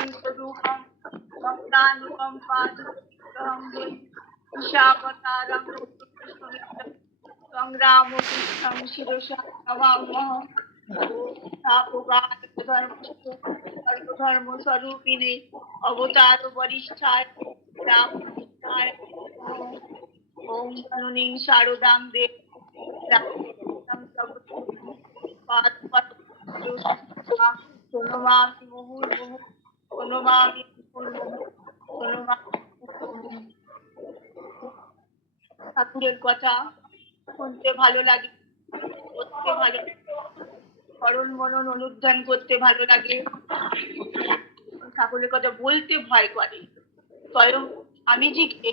स्वरूपं भक्तानुकम्पादितं ईशावतारं संग्रामकृष्णं शिरसा नमामः। धर्मस्वरूपिणे अवतार वरिष्ठाय रामकृष्णाय ओम धनुनीं शारदां प्रणमामि मुहुर्मुहुः प्रणमामि ঠাকুরের কথা শুনতে ভালো লাগে, করতে ভালো, করণ মনন অনুধ্যান করতে ভালো লাগে, ঠাকুরের কথা বলতে ভয় করে। স্বয়ং স্বামীজিকে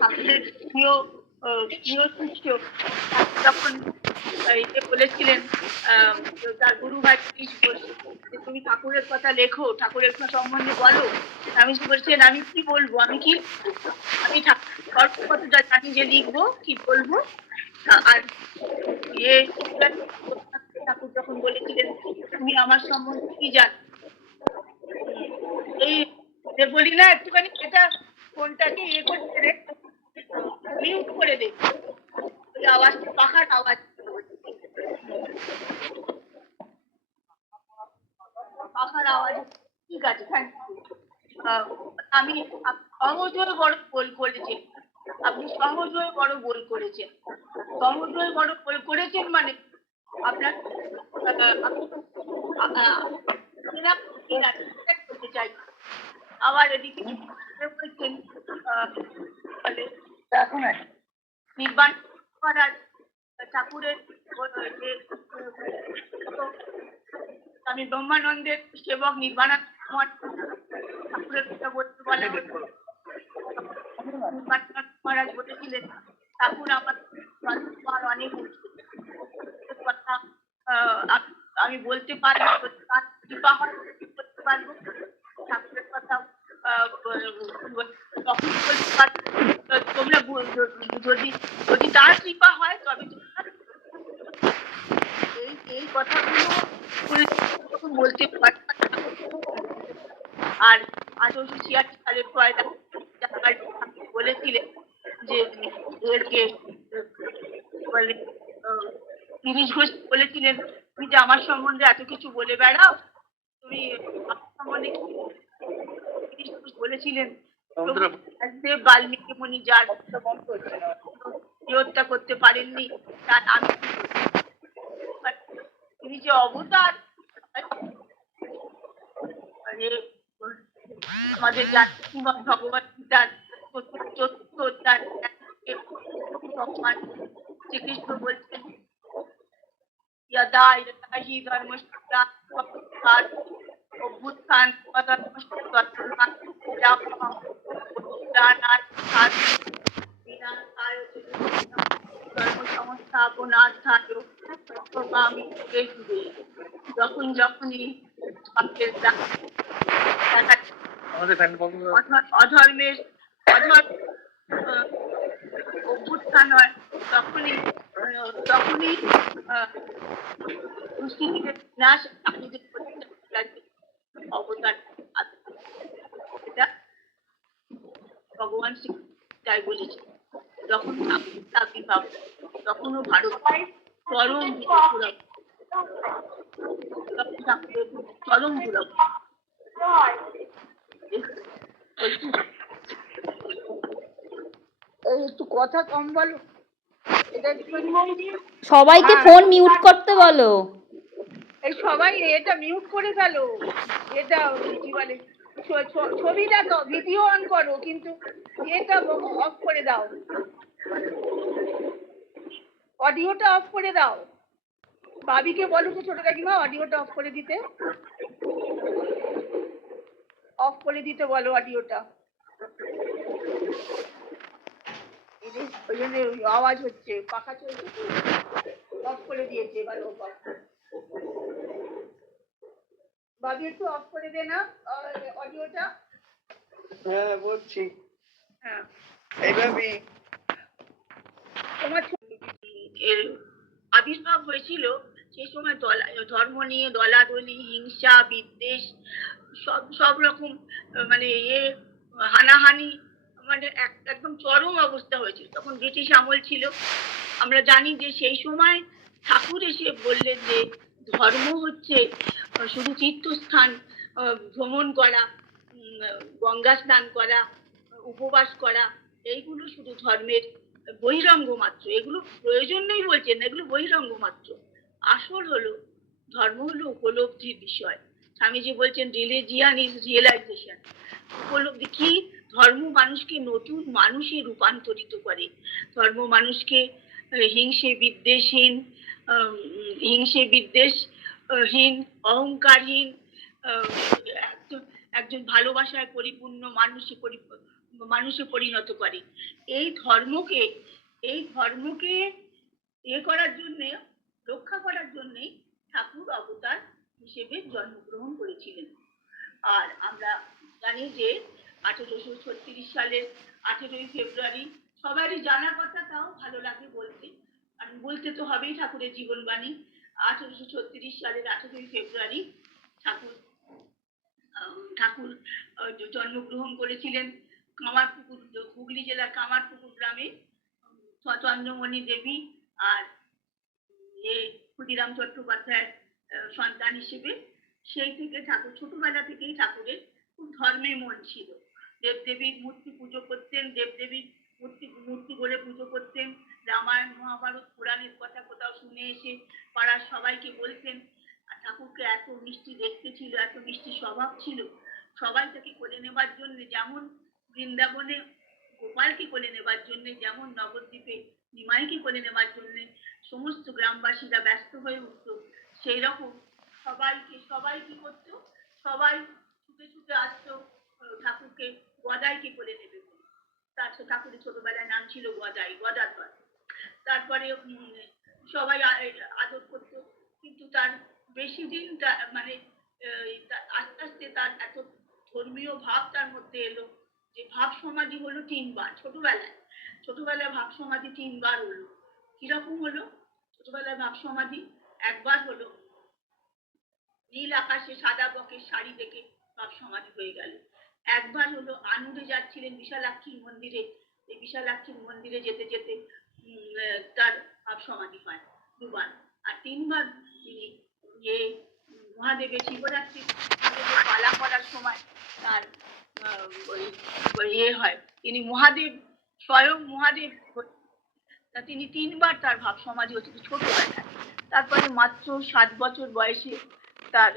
ঠাকুরের প্রিয় শিষ্য যখন বলেছিলেন, তার গুরু ভাই তুমি ঠাকুরের কথা লেখো, ঠাকুরের সম্বন্ধে বলো। স্বামীজি বলছেন আমি কি বলবো, আমি কথা জানি যে লিখবো, কি বলবো। আর ঠাকুর যখন বলেছিলেন তুমি আমার সম্বন্ধে কি জানো, এই বলি না একটুখানি এটা ফোনটাকে করতে রে, মিউট করে দে, আওয়াজটা পাখার আওয়াজ, পাখার আওয়াজ। ঠিক আছে, থ্যাংক ইউ। আমি সহজ হয়ে বড় গোল করেছেন, আপনি সহজ হয়ে বড় গোল করেছেন, সহজ হয়ে বড় গোল করেছেন মানে আপনার করতে চাই। আবার এদিকে বলছেন নির্বাণ করার ঠাকুরের স্বামী ব্রহ্মানন্দের সেবক নির্বাণানন্দ ঠাকুরের কথা বলতে বলা হতো। মহারাজ বলেছিলেন ঠাকুর আমার অনেক কথা আমি বলতে পারবো, কৃপা হয় করতে পারবো, ঠাকুরের কথা তখন বলতে পারবো। তোমরা যদি তার কৃপা হয় তবে এই কথাগুলো তখন বলতে পারবো। আর 1886 সালের পয়লা বলেছিলেন যে এদেরকে 30 ঘোষ বলেছিলেন তুমি যে আমার সম্বন্ধে এত কিছু বলে বেড়াও, তুমি আমার সম্বন্ধে 30 ঘোষ বলেছিলেন বাল্মীকি মুনি যার হত্যা করতে পারেননি, তার আমি তিনি যে অবতার আমাদের ভগবত গীতার ভগবান শ্রীকৃষ্ণ বলছেন অভ্যুত্থান যখন যখনই অধর্মের অভ্যুত্থান হয় তখনই বিনাশ অবতার। এটা ভগবান শ্রী তাই বলেছে, যখন আবির্ভাব তখনও ভারত চরম চরম একটু কথা কম বলো, সবাইকে ফোন মিউট করতে বলো। এই সবাই এটা মিউট করে ফেলো, এটা কি বলে ছবি দেখো, ভিডিও অন করো, কিন্তু এটা অফ করে দাও, অডিওটা অফ করে দাও। ভাবিকে বলো তো ছোট কাকিমা অডিওটা অফ করে দিতে, অফ করে দিতে বলো অডিওটা, ওই জন্য আওয়াজ হচ্ছে, পাখা চলছে, অফ করে দিয়েছে। এবার ভাবি একটু অফ করে দে না অডিওটা। হ্যাঁ বলছি, হ্যাঁ এইভাবে তোমার এর আবির্ভাব হয়েছিল সেই সময় ধর্ম নিয়ে দলাদলি, হিংসা, বিদ্বেষ সব সব রকম মানে হানাহানি, মানে একদম চরম অবস্থা হয়েছিল। তখন ব্রিটিশ আমল ছিল। আমরা জানি যে সেই সময় ঠাকুর এসে বললেন যে ধর্ম হচ্ছে শুধু তীর্থস্থান ভ্রমণ করা, গঙ্গা স্নান করা, উপবাস করা, এইগুলো শুধু ধর্মের বহিরঙ্গ মাত্র। এগুলো প্রয়োজন নেই বলছেন, এগুলো বহিরঙ্গ মাত্র। আসল হলো ধর্ম হলো উপলব্ধির বিষয়। স্বামীজি বলছেন রিলিজিয়ান ইজ রিয়েলাইজেশন। উপলব্ধি কি? ধর্ম মানুষকে নতুন মানুষে রূপান্তরিত করে। ধর্ম মানুষকে হিংসে বিদ্বেষহীন, হিংসে বিদ্বেষহীন, অহংকারহীন, একজন ভালোবাসায় পরিপূর্ণ মানুষে পরিণত করে। এই ধর্মকে করার জন্য, রক্ষা করার জন্যই ঠাকুর অবতার হিসেবে জন্মগ্রহণ করেছিলেন। আর আমরা জানি যে 1836 সালের 18ই ফেব্রুয়ারি, সবারই জানা কথা, তাও ভালো লাগে বলতে, আর বলতে তো হবেই ঠাকুরের জীবনবাণী। 1836 সালের 18ই ফেব্রুয়ারি ঠাকুর ঠাকুর জন্মগ্রহণ করেছিলেন কামারপুকুর, হুগলি জেলার কামারপুকুর গ্রামে চন্দ্রমণি দেবী আর ক্ষুদিরাম চট্টোপাধ্যায়ের সন্তান হিসেবে। সেই থেকে ঠাকুর ছোটবেলা থেকেই ঠাকুরের খুব ধর্মে মন ছিল। দেবদেবীর মূর্তি পুজো করতেন, দেবদেবীর মূর্তি করে পুজো করতেন। রামায়ণ মহাভারত পুরাণের কথা কোথাও শুনে এসে পাড়ার সবাইকে বলতেন। আর ঠাকুরকে এত মিষ্টি দেখতে ছিল, এত মিষ্টি স্বভাব ছিল, সবাই তাকে কোলে নেবার জন্য, যেমন বৃন্দাবনে গোপালকে কোলে নেবার জন্য, যেমন নবদ্বীপে নিমাইকে কোলে নেবার জন্য সমস্ত গ্রামবাসীরা ব্যস্ত হয়ে উঠত, সেই রকম সবাই কি করতো, সবাই ছুটে ছুটে আসতো ঠাকুরকে, গদাইকে কোলে নেবে বলে। তার ঠাকুরের ছোটবেলায় নাম ছিল গদাধর। তারপরে সবাই আদর করত। কিন্তু তার বেশি দিন মানে আস্তে আস্তে তার এত ধর্মীয় ভাব তার মধ্যে এলো যে ভাব সমাধি হলো 3বার। ছোটবেলায় ভাব সমাধি 3বার হলো। কিরকম হলো? ছোটবেলায় ভাব সমাধি একবার হলো নীল আকাশে সাদা বকের শাড়ি দেখে ভাব সমাধি হয়ে গেল। একবার হলো আনুরে যাচ্ছিলেন বিশালাক্ষীর মন্দিরে, এই বিশালাক্ষীর মন্দিরে যেতে যেতে তার ভাব সমাধি হয় 2বার। আর 3বার তিনি মহাদেবের শিবরাত্রি পালা করার সময় তার হয়, তিনি মহাদেব, স্বয়ং মহাদেব, তিনি 3বার তার ভাব সমাধি হচ্ছে ছোটবেলায়। তারপরে মাত্র 7 বছর বয়সে তার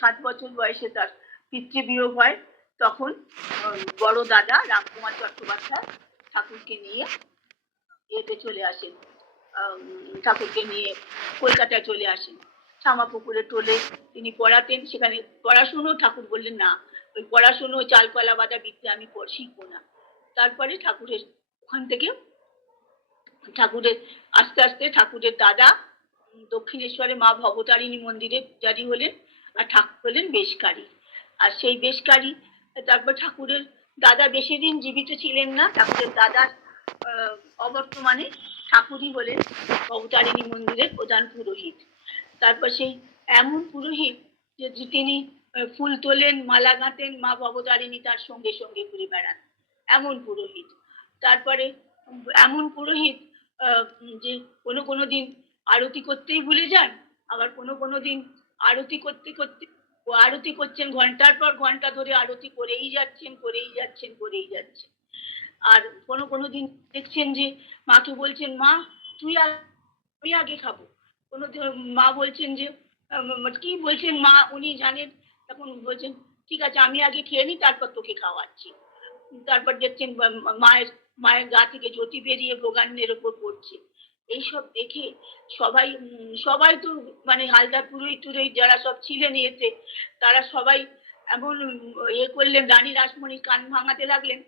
7 বছর বয়সে তার পিতৃবিয়োগ হয়। তখন বড় দাদা রামকুমার চট্টোপাধ্যায় ঠাকুরকে নিয়ে চলে আসেন, ঠাকুরকে নিয়ে কলকাতায় চলে আসেন। ছামাপুকুরের টোলে তিনি পড়াতেন। সেখানে পড়াশুনো, ঠাকুর বললেন না, ওই পড়াশুনো চালকলা বাঁধা বিদ্যা আমি শিখবো না। তারপরে ঠাকুরের ওখান থেকে আস্তে আস্তে ঠাকুরের দাদা দক্ষিণেশ্বরে মা ভবতারিণী মন্দিরে পূজারী হলেন, আর ঠাকুর হলেন বেশকারী। আর সেই বেশকারী, তারপর ঠাকুরের দাদা বেশি দিন জীবিত ছিলেন না। ঠাকুরের দাদার অবর্তমানে ঠাকুরই হলেন ভবতারিণী মন্দিরের প্রধান পুরোহিত। তারপর সেই এমন পুরোহিত যে তিনি ফুল তোলেন, মালা গাঁথেন, মা ভবতারিণী তার সঙ্গে সঙ্গে ঘুরে বেড়ান, এমন পুরোহিত। তারপরে এমন পুরোহিত যে কোনো দিন আরতি করতেই ভুলে যান, আবার কোনো দিন আরতি করতে করতে আরতি করছেন, ঘন্টার পর ঘন্টা ধরে আরতি করেই যাচ্ছেন। আর কোনো দিন দেখছেন যে মাকে বলছেন, মা তুই আমি আগে খাবো। মা বলছেন যে কি বলছেন মা, উনি জানেন। তখন বলছেন ঠিক আছে, আমি আগে খেয়ে নি, তারপর তোকে খাওয়াচ্ছি। তারপর দেখছেন মায়ের গা থেকে জ্যোতি বেরিয়ে ভোগান্নের ওপর পড়ছে। এইসব দেখে সবাই তো মানে হালদার পুরোহিত যারা সব ছিলেন এতে, তারা সবাই এমন করলেন, রানী রাসমণির কান ভাঙাতে লাগলেন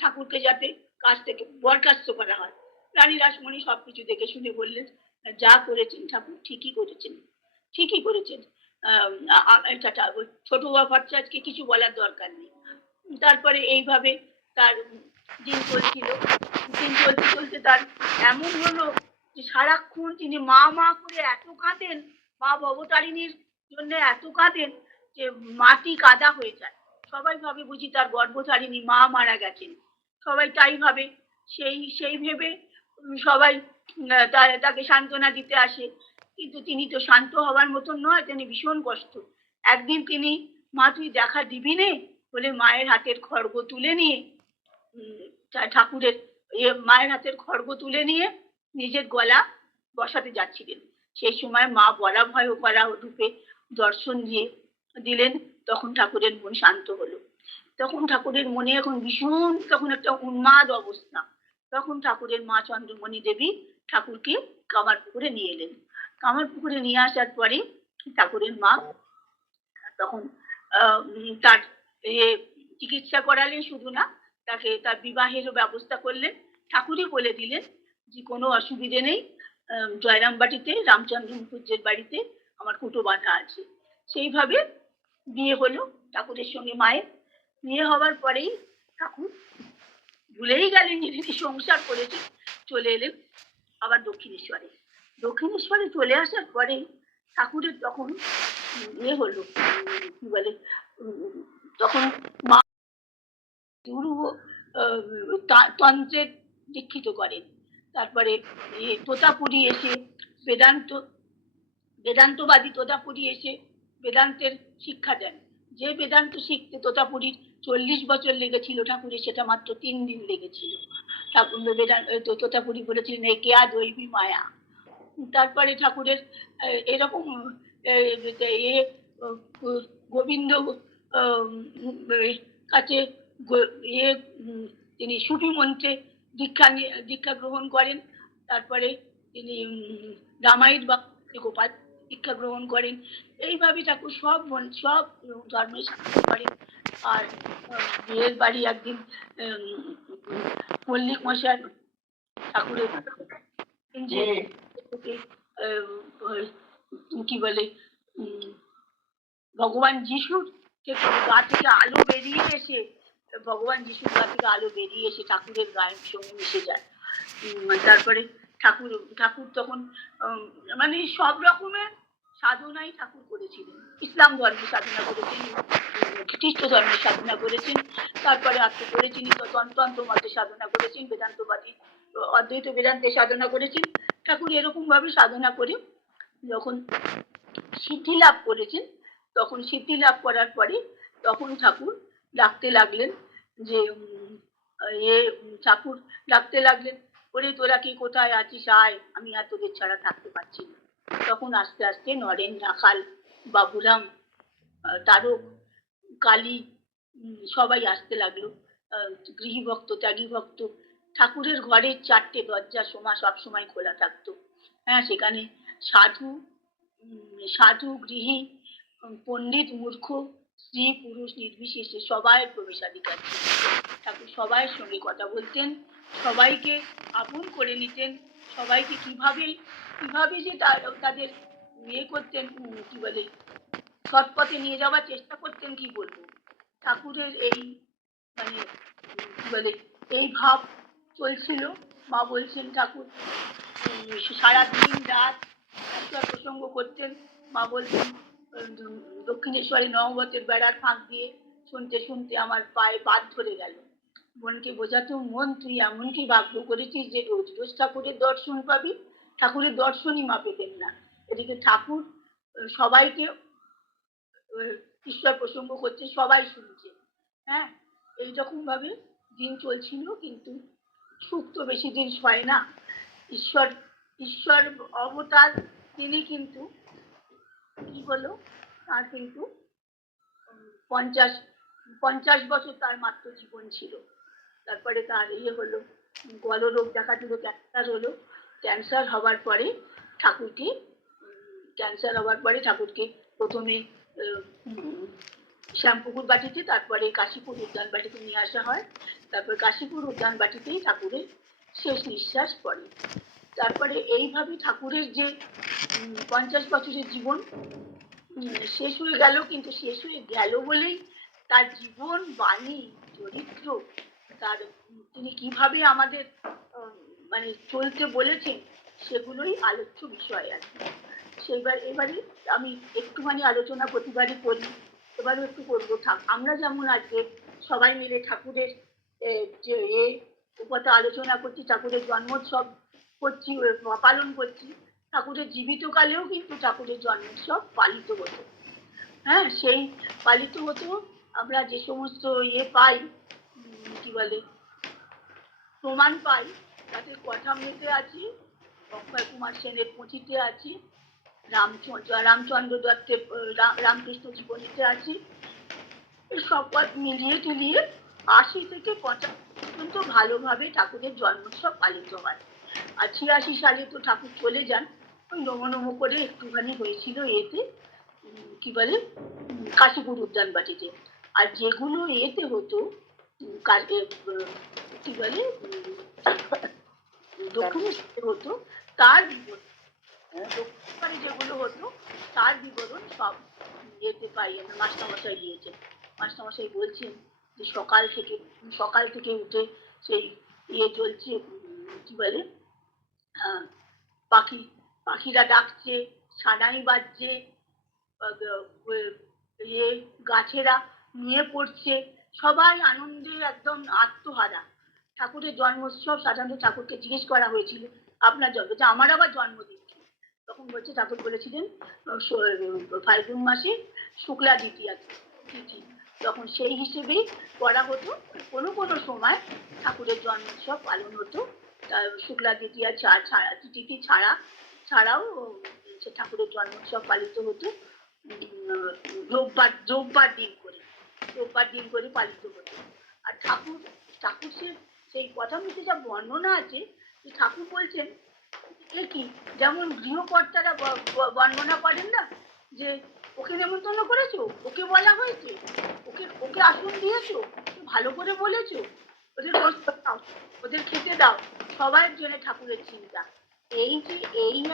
ঠাকুরকে যাতে কাছ থেকে বরখাস্ত করা হয়। রানী রাসমণি সবকিছু দেখে শুনে বললেন, যা করেছেন ঠাকুর ঠিকই করেছেন। ছোট ভট্টাচার্যকে কিছু বলার দরকার নেই। তারপরে এইভাবে তার দিন চলতে তার এমন হলো যে সারাক্ষণ তিনি মা করে এত কাঁদেন, মা ভবতারিণীর জন্য এত কাঁদেন যে মাটি কাদা হয়ে যায়। সবাই ভাবে বুঝি তার গর্ভধারিণী মা মারা গেছেন, সবাই তাই ভাবে। সেই ভেবে সবাই তাকে সান্ত্বনা দিতে আসে, কিন্তু তিনি তো শান্ত হওয়ার মতন নয়, তিনি ভীষণ কষ্ট। একদিন তিনি, মা তুই দেখা দিবি নে বলে মায়ের হাতের খড়গ তুলে নিয়ে ঠাকুরের মায়ের হাতের খড়গ তুলে নিয়ে নিজের গলা বসাতে যাচ্ছিলেন। সেই সময় মা বলা ভয় করা রূপে দর্শন দিলেন। তখন ঠাকুরের মন শান্ত হলো। তখন ঠাকুরের মনে এখন ভীষণ তখন একটা উন্মাদ অবস্থা। তখন ঠাকুরের মা চন্দ্রমণি দেবী ঠাকুরকে কামারপুকুরে নিয়ে এলেন। কামারপুকুরে নিয়ে আসার পরে ঠাকুরের মা তখন তার চিকিৎসা করালেন, শুধু না তাকে তার বিবাহেরও ব্যবস্থা করলেন। ঠাকুরই বলে দিলেন যে কোনো অসুবিধে নেই, জয়রামবাটিতে রামচন্দ্র মুখুজ্জের বাড়িতে আমার কুটো বাঁধা আছে। সেইভাবে বিয়ে হলো ঠাকুরের সঙ্গে মায়ের। বিয়ে হওয়ার পরেই ঠাকুর ভুলেই গেলেন যে তিনি সংসার করেছেন, চলে এলেন আবার দক্ষিণেশ্বরে। দক্ষিণেশ্বরে চলে আসার পরে ঠাকুরের তখন হলো কি বলে, তখন মা তন্ত্রের দীক্ষিত করেন। তারপরে তোতাপুরি এসে বেদান্তবাদী তোতাপুরি এসে বেদান্তের শিক্ষা দেন। যে বেদান্ত শিখতে তোতাপুরীর 40 বছর লেগেছিল, ঠাকুরের সেটা মাত্র 3 দিন লেগেছিল। ঠাকুর তোতাপুরি বলেছিলেন এ কেয়া দৈবী মায়া। তারপরে ঠাকুরের এরকম গোবিন্দ কাছে তিনি সুফি মন্ত্রে দীক্ষা গ্রহণ করেন। তারপরে তিনি রামায়ণ বা গোপাল দীক্ষা গ্রহণ করেন। এইভাবে ঠাকুর সব ধর্মের সাথে করেন। আর বিয়ের বাড়ি একদিন মল্লিক মশাই ঠাকুরের কি বলে ভগবান যিশুর গা থেকে আলো বেরিয়ে এসে ঠাকুরের গায়ের সঙ্গে মিশে যায়। তারপরে ঠাকুর তখন মানে সব রকমের সাধনাই ঠাকুর করেছিলেন। ইসলাম ধর্মের সাধনা করেছেন, খ্রিস্ট ধর্মের সাধনা করেছেন, তারপরে করেছেন তন্ত্র মতের সাধনা করেছেন, বেদান্তবাদী অদ্বৈত বেদান্তের সাধনা করেছেন। ঠাকুর এরকম ভাবে সাধনা করে যখন সিদ্ধি লাভ করেছেন, তখন সিদ্ধি লাভ করার পরে তখন ঠাকুর ডাকতে লাগলেন যে ঠাকুর ডাকতে লাগলেন, ওরে তোরা কি কোথায় আছিস আয়, আমি আর তোদের ছাড়া থাকতে পারছি না। তখন আস্তে আস্তে নরেন, রাখাল, বাবুরাম, তারক, কালী সবাই আসতে লাগলো। গৃহীভক্ত, ত্যাগী ভক্ত। ঠাকুরের ঘরের 4টে দরজা সবসময় খোলা থাকতো। হ্যাঁ, সেখানে সাধু, গৃহী, পণ্ডিত, মূর্খ, স্ত্রী পুরুষ নির্বিশেষে সবাই প্রবেশাধিকার ছিল। ঠাকুর সবাইয়ের সঙ্গে কথা বলতেন, সবাইকে আপন করে নিতেন, সবাইকে কিভাবে যে তাদের করতেন, কি বলে সৎপথে নিয়ে যাওয়ার চেষ্টা করতেন, কি বলবো। ঠাকুরের এই মানে কি বলে এই ভাব চলছিল। মা বলছেন ঠাকুর সারা দিন রাত একটা প্রসঙ্গ করতেন। মা বলছেন দক্ষিণেশ্বরে নববতের বেড়ার ফাঁক দিয়ে শুনতে শুনতে আমার পায়ে বাদ ধরে গেল। মনকে বোঝাতো, মন তুই এমন কি ভাগ্য করেছিস যে রোজ রোজ ঠাকুরের দর্শন পাবি। ঠাকুরের দর্শনই মা পেতেন না। এদিকে ঠাকুর সবাইকে ঈশ্বর প্রসঙ্গ করছে, সবাই শুনছে। হ্যাঁ, এইরকম ভাবে দিন চলছিল। কিন্তু সুখ তো বেশি দিন হয় না। ঈশ্বর অবতার তিনি কিন্তু কি হলো, তার কিন্তু 50 বছর তার মাত্র জীবন ছিল। তারপরে তার হলো, গলরোগ দেখা দিল, ক্যান্সার হলো। ক্যান্সার হওয়ার পরে ঠাকুরকে প্রথমে শ্যামপুকুর বাটিতে, তারপরে কাশীপুর উদ্যান বাটিতে নিয়ে আসা হয়। তারপর কাশীপুর উদ্যান বাটিতেই ঠাকুরের শেষ নিঃশ্বাস পড়ে। তারপরে এইভাবে ঠাকুরের যে 50 বছরের জীবন শেষ হয়ে গেল। কিন্তু শেষ হয়ে গেল বলেই তার জীবন, বাণী, চরিত্র, তার তিনি কিভাবে আমাদের মানে চলতে বলেছেন, সেগুলোই আলোচ্য বিষয় আছে। এবারে আমি একটুখানি আলোচনা প্রতিবারই করি। এবারও একটু করবো। আমরা যেমন আজকে সবাই মিলে ঠাকুরের যে কথা আলোচনা করছি, ঠাকুরের জন্মোৎসব করছি, পালন করছি, ঠাকুরের জীবিত কালেও কিন্তু ঠাকুরের জন্মোৎসব পালিত হতো। হ্যাঁ, সেই পালিত হতো। আমরা যে সমস্ত পাই, কি বলে, প্রমাণ পাই, তাতে কথামৃতে আছি, অক্ষয় কুমার সেনের পুঁথিতে আছি, রামচন্দ্র দত্তের রামকৃষ্ণ জীবনীতে আছি। সব মিলিয়ে টুলিয়ে ৮০ থেকে ৫০ পর্যন্ত ভালোভাবে ঠাকুরের জন্মোৎসব পালিত হয়। আর ৮৬ সালে তো ঠাকুর চলে যান, ওই নমো নমো করে একটুখানি হয়েছিল এতে, কি বলে, কাশীপুর উদ্যানবাটিতে। আর যেগুলো এতে হতো, কি বলে, দক্ষিণে হতো, তার বিবরণ, দক্ষিণে যেগুলো হতো তার বিবরণ সব যেতে পাই আমরা। মাস্টারমশাই দিয়েছেন, মাস্টারমশাই বলছেন যে সকাল থেকে উঠে সেই চলছে, কি বলে, পাখিরা ডাকছে, সানাই বাজছে, গাছেরা নিয়ে পড়ছে, সবাই আনন্দে একদম আত্মহারা। ঠাকুরের জন্মোৎসব, সাধারণত ঠাকুরকে জিজ্ঞেস করা হয়েছিল আপনার জন্ম, আমার আবার জন্মদিন, তখন বলছে, ঠাকুর বলেছিলেন ফাল্গুন মাসে শুক্লা দ্বিতীয়া তিথি, তখন সেই হিসেবেই করা হতো। কোনো কোনো সময় ঠাকুরের জন্মোৎসব পালন হতো শুক্লা দ্বিতীয়া তিথি ছাড়াও ঠাকুরের জন্মোৎসব পালিত হতো রোববার দিন করে পালিত হতো। আর ঠাকুর সেই কথামৃতে যা বর্ণনা আছে, ঠাকুর বলছেন কি, যেমন গৃহকর্তারা বর্ণনা করেন না, যে ওকে নেমন্তন্ন করেছো, ওকে বলা হয়েছে, ওকে আসন দিয়েছো, ভালো করে বলেছো, ওদের খেতে দাও, সবার জন্য ঠাকুরের চিন্তা। এই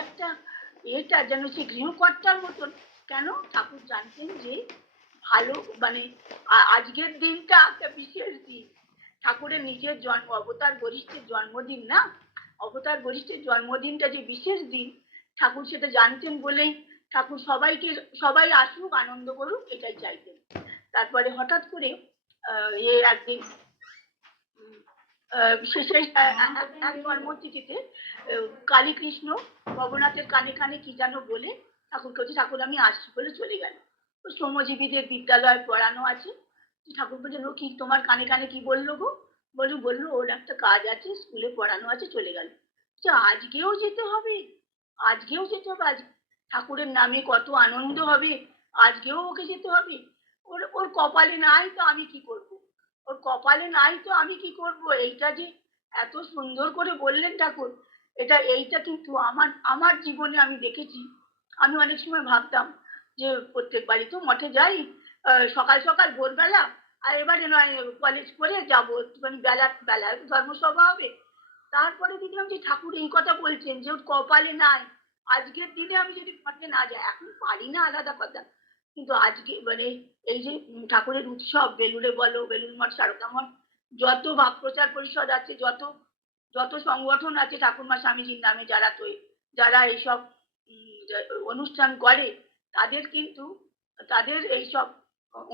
একটা এটা যেন সে গৃহকর্তার মতন। কেন? ঠাকুর জানতেন যে ভালো, মানে আজকের দিনটা একটা বিশেষ দিন, ঠাকুরের নিজের অবতার বরিষ্ঠের জন্মদিন না, অবতার বরিষ্ঠের জন্মদিনটা যে বিশেষ দিন, ঠাকুর সেটা জানতেন বলেই ঠাকুর সবাই আসুক, আনন্দ করুক, এটাই চাইতেন। তারপরে হঠাৎ করে একদিন শেষে এক জন্মতিথিতে কালীকৃষ্ণ ভবনাথের কানে কানে কি যেন বলে ঠাকুরকে বলছে, ঠাকুর আমি আসছি বলে চলে গেল। শ্রমজীবীদের বিদ্যালয়ে পড়ানো আছে। ঠাকুর বলছে, কি তোমার কানে কানে কি বললো গো? বললো ওর একটা কাজ আছে, স্কুলে পড়ানো আছে, চলে গেল। আজকেও যেতে হবে? আজ ঠাকুরের নামে কত আনন্দ হবে, আজকেও ওকে যেতে হবে? ওর কপালে নাই তো আমি কি করব? ওর কপালে নাই তো আমি কি করব? এইটা যে এত সুন্দর করে বললেন ঠাকুর, এইটা কিন্তু আমার জীবনে আমি দেখেছি। আমি অনেক সময় ভাবতাম যে প্রত্যেক বাড়ি তো মঠে যাই সকাল সকাল ভোরবেলা, আর এবারে নয় কলেজ করে যাবো, একটুখানি বেলা ধর্মসভা হবে। তারপরে দেখলাম যে ঠাকুর এই কথা বলছেন যে ওর কপালে নাই। আজকের দিনে আমি যদি মঠে না যাই, এখন পারি না আলাদা কথা, কিন্তু আজকে মানে এই যে ঠাকুরের উৎসব, বেলুড়ে বলো, বেলুড় মঠ, সারদা মঠ, যত ভাব প্রচার পরিষদ আছে, যত সংগঠন আছে ঠাকুরমা স্বামীজির নামে, যারা এইসব অনুষ্ঠান করে, তাদের কিন্তু তাদের এইসব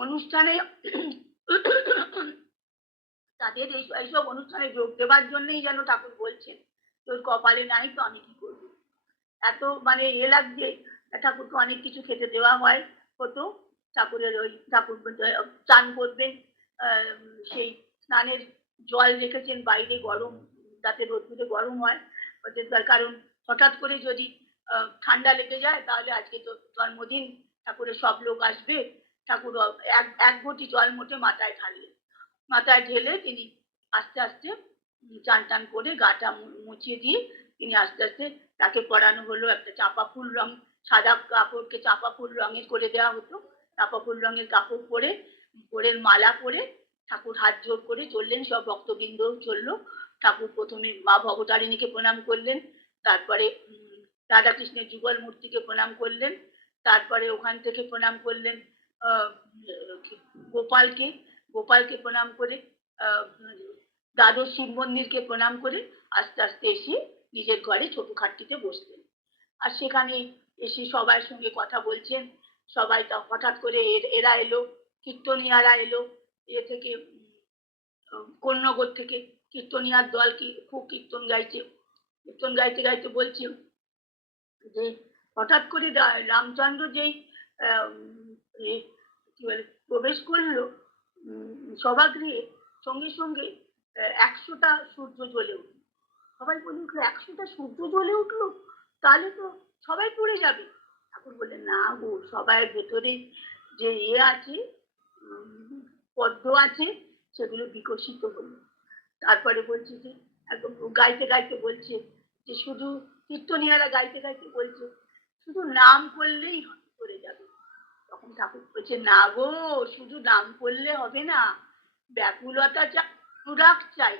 অনুষ্ঠানে এইসব অনুষ্ঠানে যোগ দেবার জন্যই যেন ঠাকুর বলছেন তোর কপালে নাই তো আমি কি করবো। এত মানে লাগছে। ঠাকুরকে অনেক কিছু খেতে দেওয়া হতো। ঠাকুরের ওই ঠাকুর চান করবেন, সেই স্নানের জল রেখেছেন বাইরে গরম, যাতে রোদ্দুরে গরম হয়। তার কারণ হঠাৎ করে যদি ঠান্ডা লেগে যায়, তাহলে আজকে তো জন্মদিন, ঠাকুরের সব লোক আসবে, ঠাকুর এক ঘটি জল মোটে মাথায় ঢেলে তিনি আস্তে আস্তে চান টান করে গাটা মুছিয়ে দিয়ে তিনি আস্তে আস্তে তাকে পরানো হলো একটা চাপা ফুল রং, সাদা কাপড়কে চাপা ফুল রঙের করে দেওয়া হতো। চাপা ফুল রঙের কাপড় পরে, গোড়ের মালা পরে ঠাকুর হাত জোর করে চললেন, সব ভক্তবৃন্দ চললো। ঠাকুর প্রথমে মা ভবতারিণীকে প্রণাম করলেন, তারপরে রাধাকৃষ্ণের যুগল মূর্তিকে প্রণাম করলেন, তারপরে ওখান থেকে প্রণাম করলেন গোপালকে প্রণাম করে, দ্বাদশ শিব মন্দিরকে প্রণাম করে আস্তে আস্তে এসে নিজের ঘরে ছোট খাটটিতে বসলেন। আর সেখানে এসে সবার সঙ্গে কথা বলছেন। সবাই হঠাৎ করে এরা এলো, কীর্তনিয়ারা এলো থেকে কোন্নগর থেকে কীর্তনিয়ার দল কি খুব কীর্তন গাইতে গাইতে বলছে যে হঠাৎ করে রামচন্দ্র যেই কি বলে প্রবেশ করলো সভাগৃহে, সঙ্গে সঙ্গে 100টা সূর্য জ্বলে উঠলো। সবাই বলে উঠলো 100টা সূর্য জ্বলে উঠলো, তাহলে তো সবাই পড়ে যাবে। ঠাকুর বললেন না গো, সবাই ভেতরে যে আছে পদ্ম আছে সেগুলো বিকশিত হলো। তারপরে বলছে যে একদম গাইতে গাইতে বলছে যে শুধু কীর্তনিয়ারা গাইতে গাইতে বলছে শুধু নাম করলেই করে যাবে। তখন ঠাকুর বলছে না গো, শুধু নাম করলে হবে না, ব্যাকুলতা চাই, অনুরাগ চাই।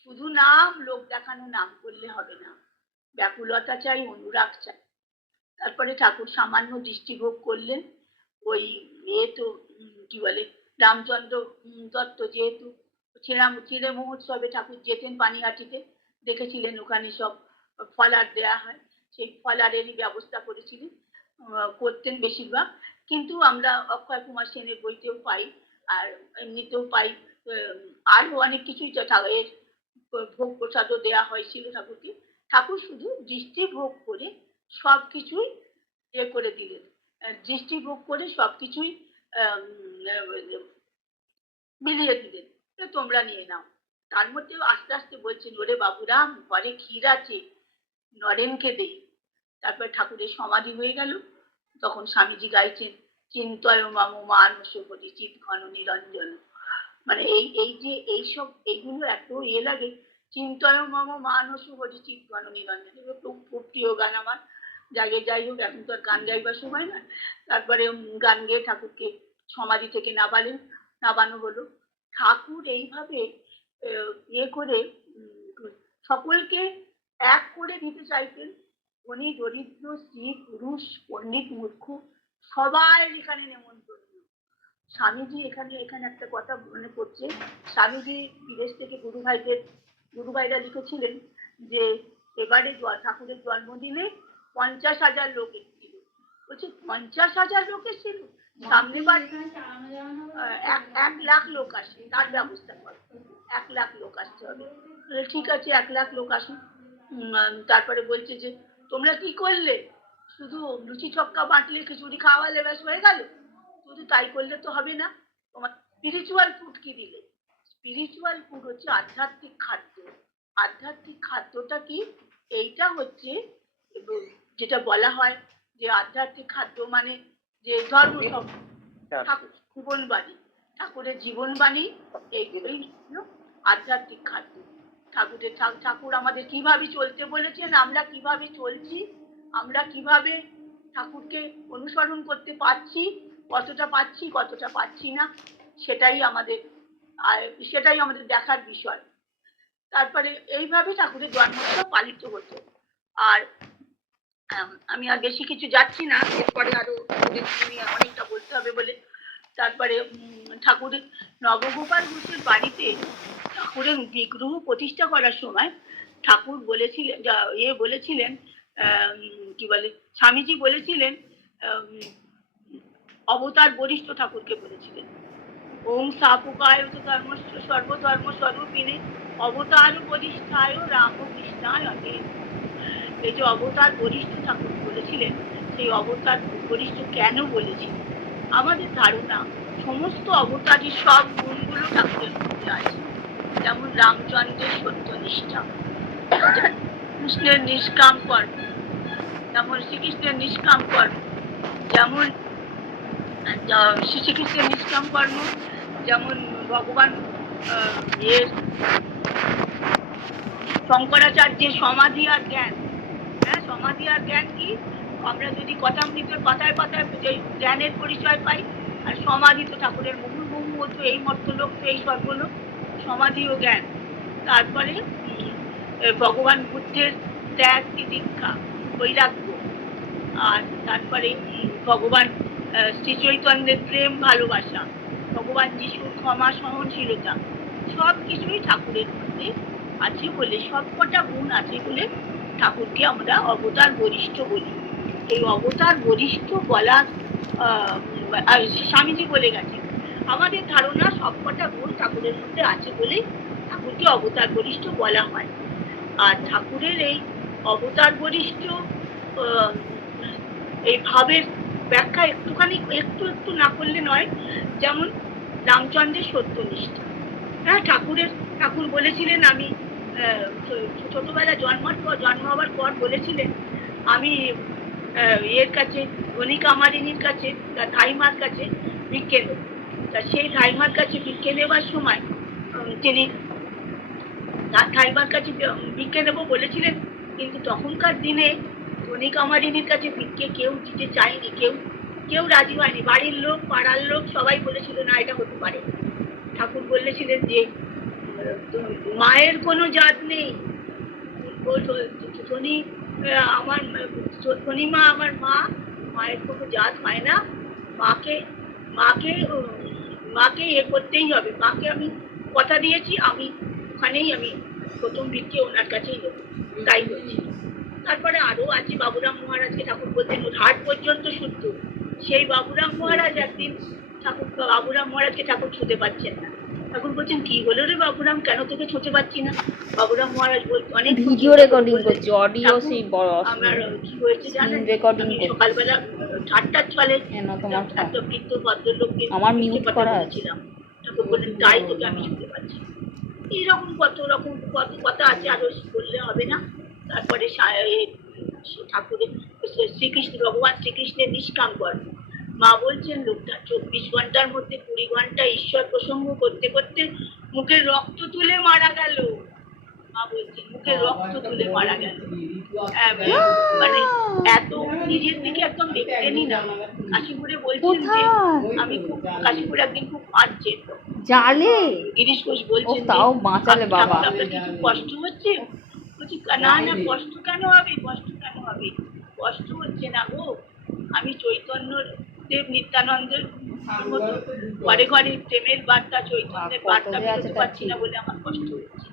শুধু নাম লোক দেখানো নাম করলে হবে না, ব্যাকুলতা চাই, অনুরাগ চাই। তারপরে ঠাকুর সামান্য দৃষ্টিভোগ করলেন। ওই তো কি বলে রামচন্দ্র দত্ত যেহেতু চিড়ে মহোৎসবে ঠাকুর যেতেন পানিহাটিতে, দেখেছিলেন ওখানে সব ফলার দেয়া হয়, সেই ফলারেরই ব্যবস্থা করেছিলেন, করতেন বেশিরভাগ। কিন্তু আমরা অক্ষয় কুমার সেনের বইতেও পাই, আর এমনিতেও পাই, আরো অনেক কিছুই ভোগ প্রসাদও দেওয়া হয়েছিল ঠাকুরকে। ঠাকুর শুধু দৃষ্টি ভোগ করে সবকিছুই করে দিলেন, দৃষ্টি ভোগ করে সবকিছুই মিলিয়ে দিলেন, তোমরা নিয়ে নাও। তার মধ্যেও আস্তে আস্তে বলছেন ওরে বাবুরাম, ঘরে ক্ষীর আছে, নরেনকে দে। তারপর ঠাকুরের সমাধি হয়ে গেল। তখন স্বামীজি গাইছেন চিন্তয় মাম মানস হরি চিৎ ঘন নিরঞ্জন। মানে এই যে এইসব এইগুলো এত লাগে, চিন্তয় মাম মানস হরি চিৎ ঘন নিরঞ্জন, এগুলো খুব প্রিয় গান আমার। যাই হোক, এখন তো আর গান গাইবার সময় না। তারপরে গান গেয়ে ঠাকুরকে সমাধি থেকে নামানো হলো। ঠাকুর এইভাবে করে সকলকে এক করে দিতে চাইতেন। ধনী দরিদ্র, স্ত্রী পুরুষ, পণ্ডিত মূর্খ, সবাই এখানে নেমন্তন্ন। স্বামীজি এখানে একটা কথা মনে পড়ছে, স্বামীজি বিদেশ থেকে গুরু ভাইরা লিখেছিলেন যে এবারে ঠাকুরের জন্মদিনে 50,000 লোক এসেছিল। বলছে 50,000 লোক এসেছিল, সামনে বার 1 লাখ লোক আসে, তার ব্যবস্থা করে। 1 লাখ লোক আসতে হবে। ঠিক আছে, 1 লাখ লোক আসুন। তারপরে বলছে যে তোমরা কি করলে, শুধু লুচি ছক্কা বাঁটলে, খিচুড়ি খাওয়ালে, ব্যাস হয়ে গেল? শুধু তাই করলে তো হবে না, তোমার স্পিরিচুয়াল ফুড কি দিলে? স্পিরিচুয়াল ফুড হচ্ছে আধ্যাত্মিক খাদ্য। আধ্যাত্মিক খাদ্যটা কি? এইটা হচ্ছে যেটা বলা হয় যে আধ্যাত্মিক খাদ্য মানে যে ধর্ম জীবনবাণী, ঠাকুরের জীবনবাণী, এইগুলোই হলো আধ্যাত্মিক খাদ্য। ঠাকুর আমাদের কিভাবে চলতে বলেছেন, আমরা কিভাবে চলছি, আমরা কিভাবে ঠাকুরকে অনুসরণ করতে পারছি, কতটা পাচ্ছি না, সেটাই আমাদের দেখার বিষয়। তারপরে এইভাবে ঠাকুরের জন্মোৎসব পালিত হতো। আর আমি আর বেশি কিছু যাচ্ছি না, এরপরে আরো অনেকটা বলতে হবে বলে। তারপরে ঠাকুরের নবগোপাল ঘোষের বাড়িতে ঠাকুরের বিগ্রহ প্রতিষ্ঠা করার সময় ঠাকুর বলেছিলেন কি বলে স্বামীজি বলেছিলেন, অবতার বরিষ্ঠ ঠাকুরকে বলেছিলেন ওম সাপুকায় ধর্মস্ব সর্বধর্ম স্বরূপিণে অবতার বরিষ্ঠায় রামকৃষ্ণায় অতে। এই যে অবতার বরিষ্ঠ ঠাকুর বলেছিলেন, সেই অবতার বরিষ্ঠ কেন বলেছিলেন? আমাদের ধারণা সমস্ত অবতারের সব গুণগুলো ঠাকুরের মধ্যে আছে। যেমন রামচন্দ্রের সত্যনিষ্ঠা, কৃষ্ণের নিষ্কাম কর্ম, যেমন শ্রীকৃষ্ণের নিষ্কাম কর্ম, যেমন শ্রীকৃষ্ণের নিষ্কাম কর্ম, যেমন ভগবান শঙ্করাচার্যের সমাধি আর জ্ঞান। হ্যাঁ, সমাধি আর জ্ঞান কি? আমরা যদি কথামৃতের পাতায় পাতায় জ্ঞানের পরিচয় পাই, আর সমাধি তো ঠাকুরের মুহুর্মুহু হতো, এই মর্তলোক তো এই সর্বলোক, সমাধি ও জ্ঞান। তারপরে ভগবান বুদ্ধের ত্যাগ তিতিক্ষা বৈরাগ্য, আর তারপরে ভগবান শ্রী চৈতন্যের প্রেম ভালোবাসা, ভগবান যিশুর ক্ষমা সহনশীলতা, সব কিছুই ঠাকুরের মধ্যে আছে বলে, সবকটা গুণ আছে বলে ঠাকুরকে আমরা অবতার বরিষ্ঠ বলি। এই অবতার বরিষ্ঠ বলার স্বামীজি বলে গেছেন, আমাদের ধারণা সবকটা গুণ ঠাকুরের মধ্যে আছে বলেই ঠাকুরকে অবতার বরিষ্ঠ বলা হয়। আর ঠাকুরের এই অবতার বরিষ্ঠ আহ, এই ভাবের ব্যাখ্যা একটু একটু না করলে নয়। যেমন রামচন্দ্রের সত্যনিষ্ঠা। হ্যাঁ, ঠাকুর বলেছিলেন, আমি ছোটবেলা জন্ম হওয়ার পর বলেছিলেন আমি এর কাছে ধনী কামারিনীর কাছে, ধাইমার কাছে ভিক্ষে নেব। তা সেই ধাইমার কাছে ভিক্ষে নেবার সময় তিনি ধাইমার কাছে ভিক্ষে নেব বলেছিলেন, কিন্তু তখনকার দিনে ধনী কামারিনীর কাছে ভিক্ষে কেউ দিতে চায়নি, কেউ রাজি হয়নি। বাড়ির লোক, পাড়ার লোক সবাই বলেছিল না, এটা হতে পারে। ঠাকুর বলেছিলেন যে মায়ের কোনো জাত নেই, আমার ধনীমা আমার মা, মায়ের কোনো জাত হয় না। মাকে মাকে মাকে করতেই হবে। মাকে আমি কথা দিয়েছি, আমি ওখানেই আমি প্রথম ভিক্ষে ওনার কাছেই দেবো। তাই বলছি। তারপরে আরো আছে, বাবুরাম মহারাজকে ঠাকুর বলতেন হাট পর্যন্ত শুদ্ধ। সেই বাবুরাম মহারাজ একদিন বাবুরাম মহারাজকে ঠাকুর ছুঁতে পারছেন না। ঠাকুর বলছেন কি হলো রে বাবুরাম, কেন তোকে ছুঁতে পারছি না? বাবুরাম মহারাজ বলছে অনেক ভিডিও রেকর্ডিং করছি, অডিও সেই বড় আমার কি হয়েছে জানেন, রেকর্ডিং আমি করছি। সকালবেলা ঠাট্টার ছলে কেন তোমার একটা বৃদ্ধ ভদ্রলোককে আমার মিউট করা আছে। ঠাকুর বললেন তাই তোকে আমি ছুঁতে পারছি। এইরকম কত কথা আছে, আরো বললে হবে না। তারপরে ঠাকুরের শ্রীকৃষ্ণ, ভগবান শ্রীকৃষ্ণের নিষ্কাম কর্ম। মা বলছেন লোকটা 24 ঘন্টার মধ্যে 20 ঘন্টা ঈশ্বর প্রসঙ্গ করতে করতে মুখের রক্ত তুলে মারা গেল। মা বলছেন মুখের রক্ত তুলে মারা গেল। মানে এত নিজের দিকে একদম দেখতেনি না। কাশীপুরে বলছেন যে আমি খুব কাশীপুরে একদিন খুব কাঁদছেন জালে গিরিশ ঘোষ বলছেন তাও বাঁচালে বাবা। আপনার কি কষ্ট হচ্ছে? বলছি না না, কষ্ট কেন হবে, কষ্ট কেন হবে, কষ্ট হচ্ছে না গো। আমি চৈতন্য দেব নিত্যানন্দের মতো ঘরে ঘরে প্রেমের বার্তা, চৈতন্যের বার্তা বেরোতে পারছি না বলে আমার কষ্ট হচ্ছে।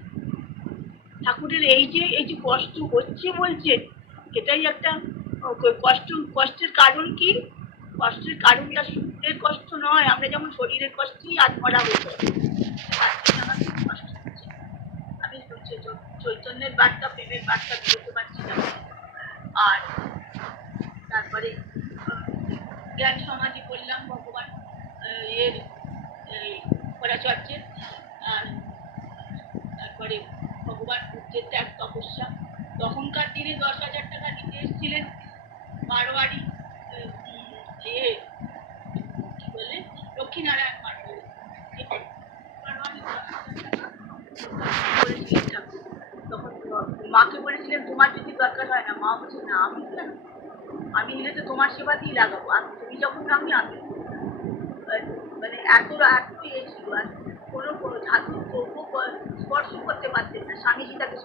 ঠাকুরের এই যে কষ্ট হচ্ছে বলছেন, এটাই একটা কষ্টের কারণ কি? কষ্টের কারণটা শরীরের কষ্ট নয়। আমরা যেমন শরীরের কষ্টেই আত্মরা হয়ে যায়, আমার খুব কষ্ট হচ্ছে, আমি চৈতন্যের বার্তা, প্রেমের বার্তা বেরোতে পারছি না। আর তারপরে জ্ঞান সমাধি করলাম ভগবান এর পরাচর্যের। আর তারপরে ভগবান বুদ্ধের ত্যাগ তপস্যা। তখনকার দিনে 10,000 টাকা দিতে এসেছিলেন মারোয়ারি, কি বলে লক্ষ্মীনারায়ণ মারোয়ারি। তখন মাকে বলেছিলেন তোমার যদি দরকার হয় না। মা বলছে না, আমি কেন, আমি নিলে তো তোমার সেবাতেই লাগাবো, আর তুমি যখন নামি আমি। মানে এত ইয়ে ছিল, আর কোনো ধাতু দ্রব্য স্পর্শ করতে পারতেন না। স্বামীজি তাকে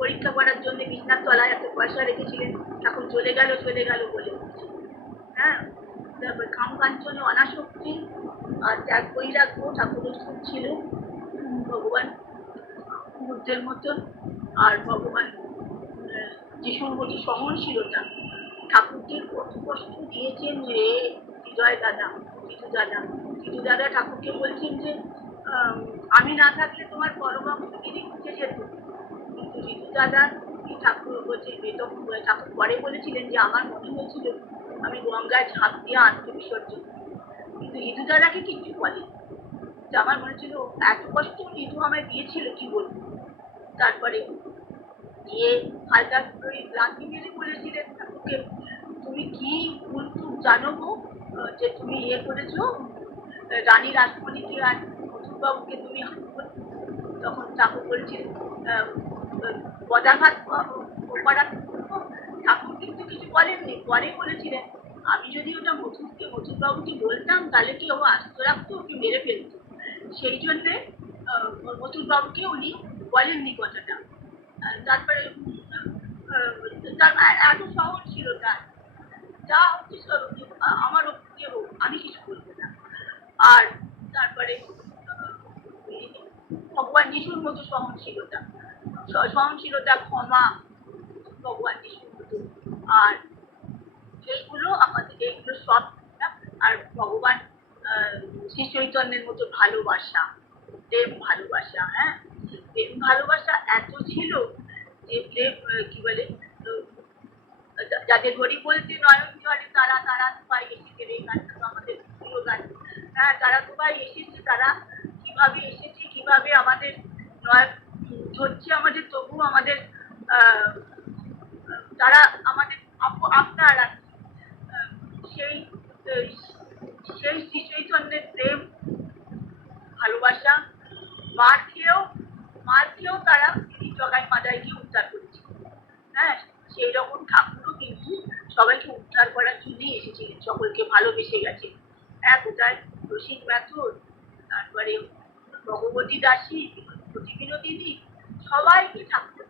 পরীক্ষা করার জন্য বিছনার তলায় একটা পয়সা রেখেছিলেন, ঠাকুর চলে গেল বলে বলছে। হ্যাঁ, তারপর কামকাঞ্চনে অনাসক্তি আর ত্যাগ বৈরাগ্য ঠাকুরের খুব ছিল। ভগবান বুদ্ধের মতন। আর ভগবান যিশুর মতো সহনশীলতা। ঠাকুরকে কত কষ্ট দিয়েছেন রে হৃদয় দাদা, টিটু দাদা ঠাকুরকে বলছেন যে আমি না থাকলে তোমার পরমাগিরি উঠে যেত। কিন্তু টিটু দাদা ঠাকুর বলছে, ঠাকুর পরে বলেছিলেন যে আমার মনে হয়েছিল আমি গঙ্গায় ঝাঁপ দিয়ে আত্মবিসর্জন, কিন্তু টিটু দাদাকে কিছু বলে। আমার মনে ছিল এত কষ্ট টিটু আমায় দিয়েছিল কি বলবো। তারপরে দিয়ে হালকা ক্লান্তি মেরে বলেছিলেন ঠাকুরকে, তুমি কি ভুল জানো গো যে তুমি করেছো রানী রাসমণিকে আর মধুবাবুকে তুমি। তখন ঠাকুর বলছিলেন পদাঘাত করার। ঠাকুর কিন্তু কিছু বলেননি, পরে বলেছিলেন আমি যদি ওটা মধুবাবুকে বলতাম তাহলে কি ও আস্ত রাখতো, ওকে মেরে ফেলতো। সেই জন্যে মধুবাবুকে উনি বলেননি কথাটা। তারপরে এত সহজ ছিল তার, যা হচ্ছে আমার হোক, আমি কিছু বলবো না। আর তারপরে ভগবান যিশুর মতো সহনশীলতা, ক্ষমা, ভগবান যিশুর মতো। আর এইগুলো আমাদের, এইগুলো সব। আর ভগবান শ্রী চৈতন্যের মতো ভালোবাসা, প্রেম ভালোবাসা, হ্যাঁ প্রেম ভালোবাসা এত ছিল যে প্রেম কি বলে যাদের হরি বলতে নয়ন ঝরে তারা তারা সবাই এসেছে, এই গানটা তো আমাদের প্রিয় গান। হ্যাঁ তারা সবাই এসেছে, তারা কিভাবে এসেছে, কিভাবে আমাদের নয়ন ঝরছে আমাদের, তবু আমাদের আহ তারা আমাদের আপনারা সেই সেই শ্রী চৈতন্যের প্রেম ভালোবাসা, মার খেয়েও তারা জগাই মাদাইকে উদ্ধার করেছে। হ্যাঁ সেই রকম ঠাকুরও কিন্তু সবাইকে উদ্ধার করার জন্যই এসেছিলেন, সকলকে ভালোবেসে গেছে। হ্যাঁ কোথায় রসিক ম্যাথর, তারপরে ভগবতী দাসী, প্রতি বিনোদিনী, সবাইকে ঠাকুর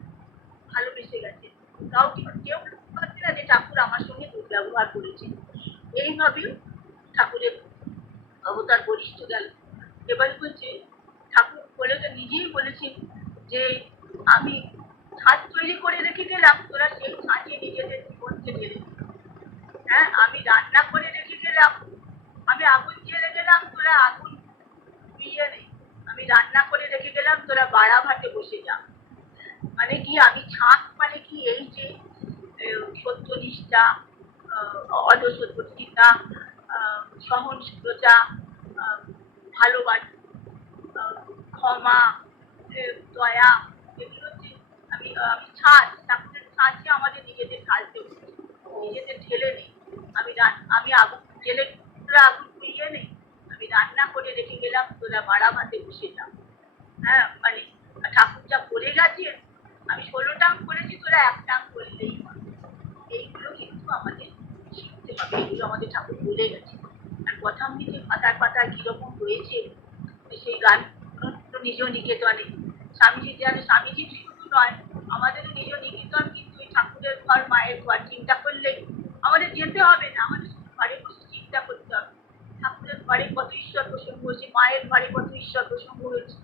ভালোবেসে গেছে। তাও কেউ ভাবছে না যে ঠাকুর আমার সঙ্গে দুর্ব্যবহার করেছে। এইভাবেও ঠাকুরের অবতার বরিষ্ঠ গেল। এবার বলছে ঠাকুর বলে নিজেই বলেছেন যে আমি ছাদ তৈরি করে রেখে গেলাম, তোরা সেই ছাঁচে নিজেদের জীবনকে ঢেলে দিবি। হ্যাঁ আমি রান্না করে রেখে গেলাম, আমি আগুন জ্বেলে গেলাম, তোরা আগুন বিয়ে নেই। আমি রান্না করে রেখে গেলাম, তোরা বাড়া ভাতে বসে যা। মানে কি আমি ছাঁদ মানে কি এই যে সত্যনিষ্ঠা, অদসত্যতা, সহনশীলতা, ভালোবাসা, ক্ষমা, দয়া, এগুলো হচ্ছে আমি আমি ঠাকুরের ছাঁচে আমাদের নিজেদের ঢালতে হচ্ছে, নিজেদের ঢেলে নেই। আমি আগুন ঢেলে তোরা আগুন পুড়িয়ে নেই, আমি রান্না করে রেখে গেলাম, তোরা বাড়া ভাতে বসে যা। হ্যাঁ মানে ঠাকুর যা করে গেছেন, আমি 16টাং করেছি, তোরা 1টাং করলেই হয়। এইগুলো কিন্তু আমাদের শিখতে হবে, এগুলো আমাদের ঠাকুর বলে গেছে। আর কথামৃতে পাতায় পাতায় কিরকম রয়েছে সেই গান নিজ নিকেতনে স্বামীজি জানে, স্বামীজি শুধু নয় আমাদেরও নিজ নিকেতন কিন্তু এই ঠাকুরের ঘর, মায়ের ঘর। চিন্তা করলেই আমাদের যেতে হবে না, আমাদের ঘরে বসে চিন্তা করতে হবে ঠাকুরের ঘরে কত ঈশ্বর প্রসঙ্গ হয়েছে, মায়ের ঘরে কত ঈশ্বর প্রসঙ্গ হয়েছে।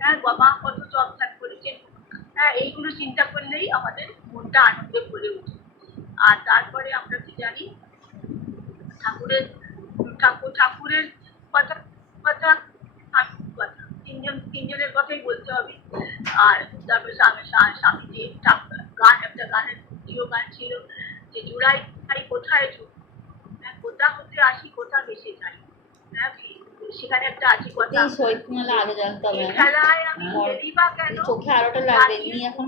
হ্যাঁ মা কত জপ ধ্যান করেছেন। হ্যাঁ এইগুলো চিন্তা করলেই আমাদের মনটা আনন্দে ভরে ওঠে। আর তারপরে আমরা কি জানি ঠাকুরের কথা কথা কথা তিনজনের কথাই বলতে হবে। আর তারপরে স্বামীজি গান, একটা গানের প্রিয় গান ছিল যে জুড়াই কোথায় কোথা হতে আসি কোথা ভেসে যাই। হ্যাঁ সেখানে একটা আছে কথা, সৈকমেলা আগে জানতাম না, খেলায় আমি দেরি বা কেন চোখে আলোটা লাগবে এমনি এখন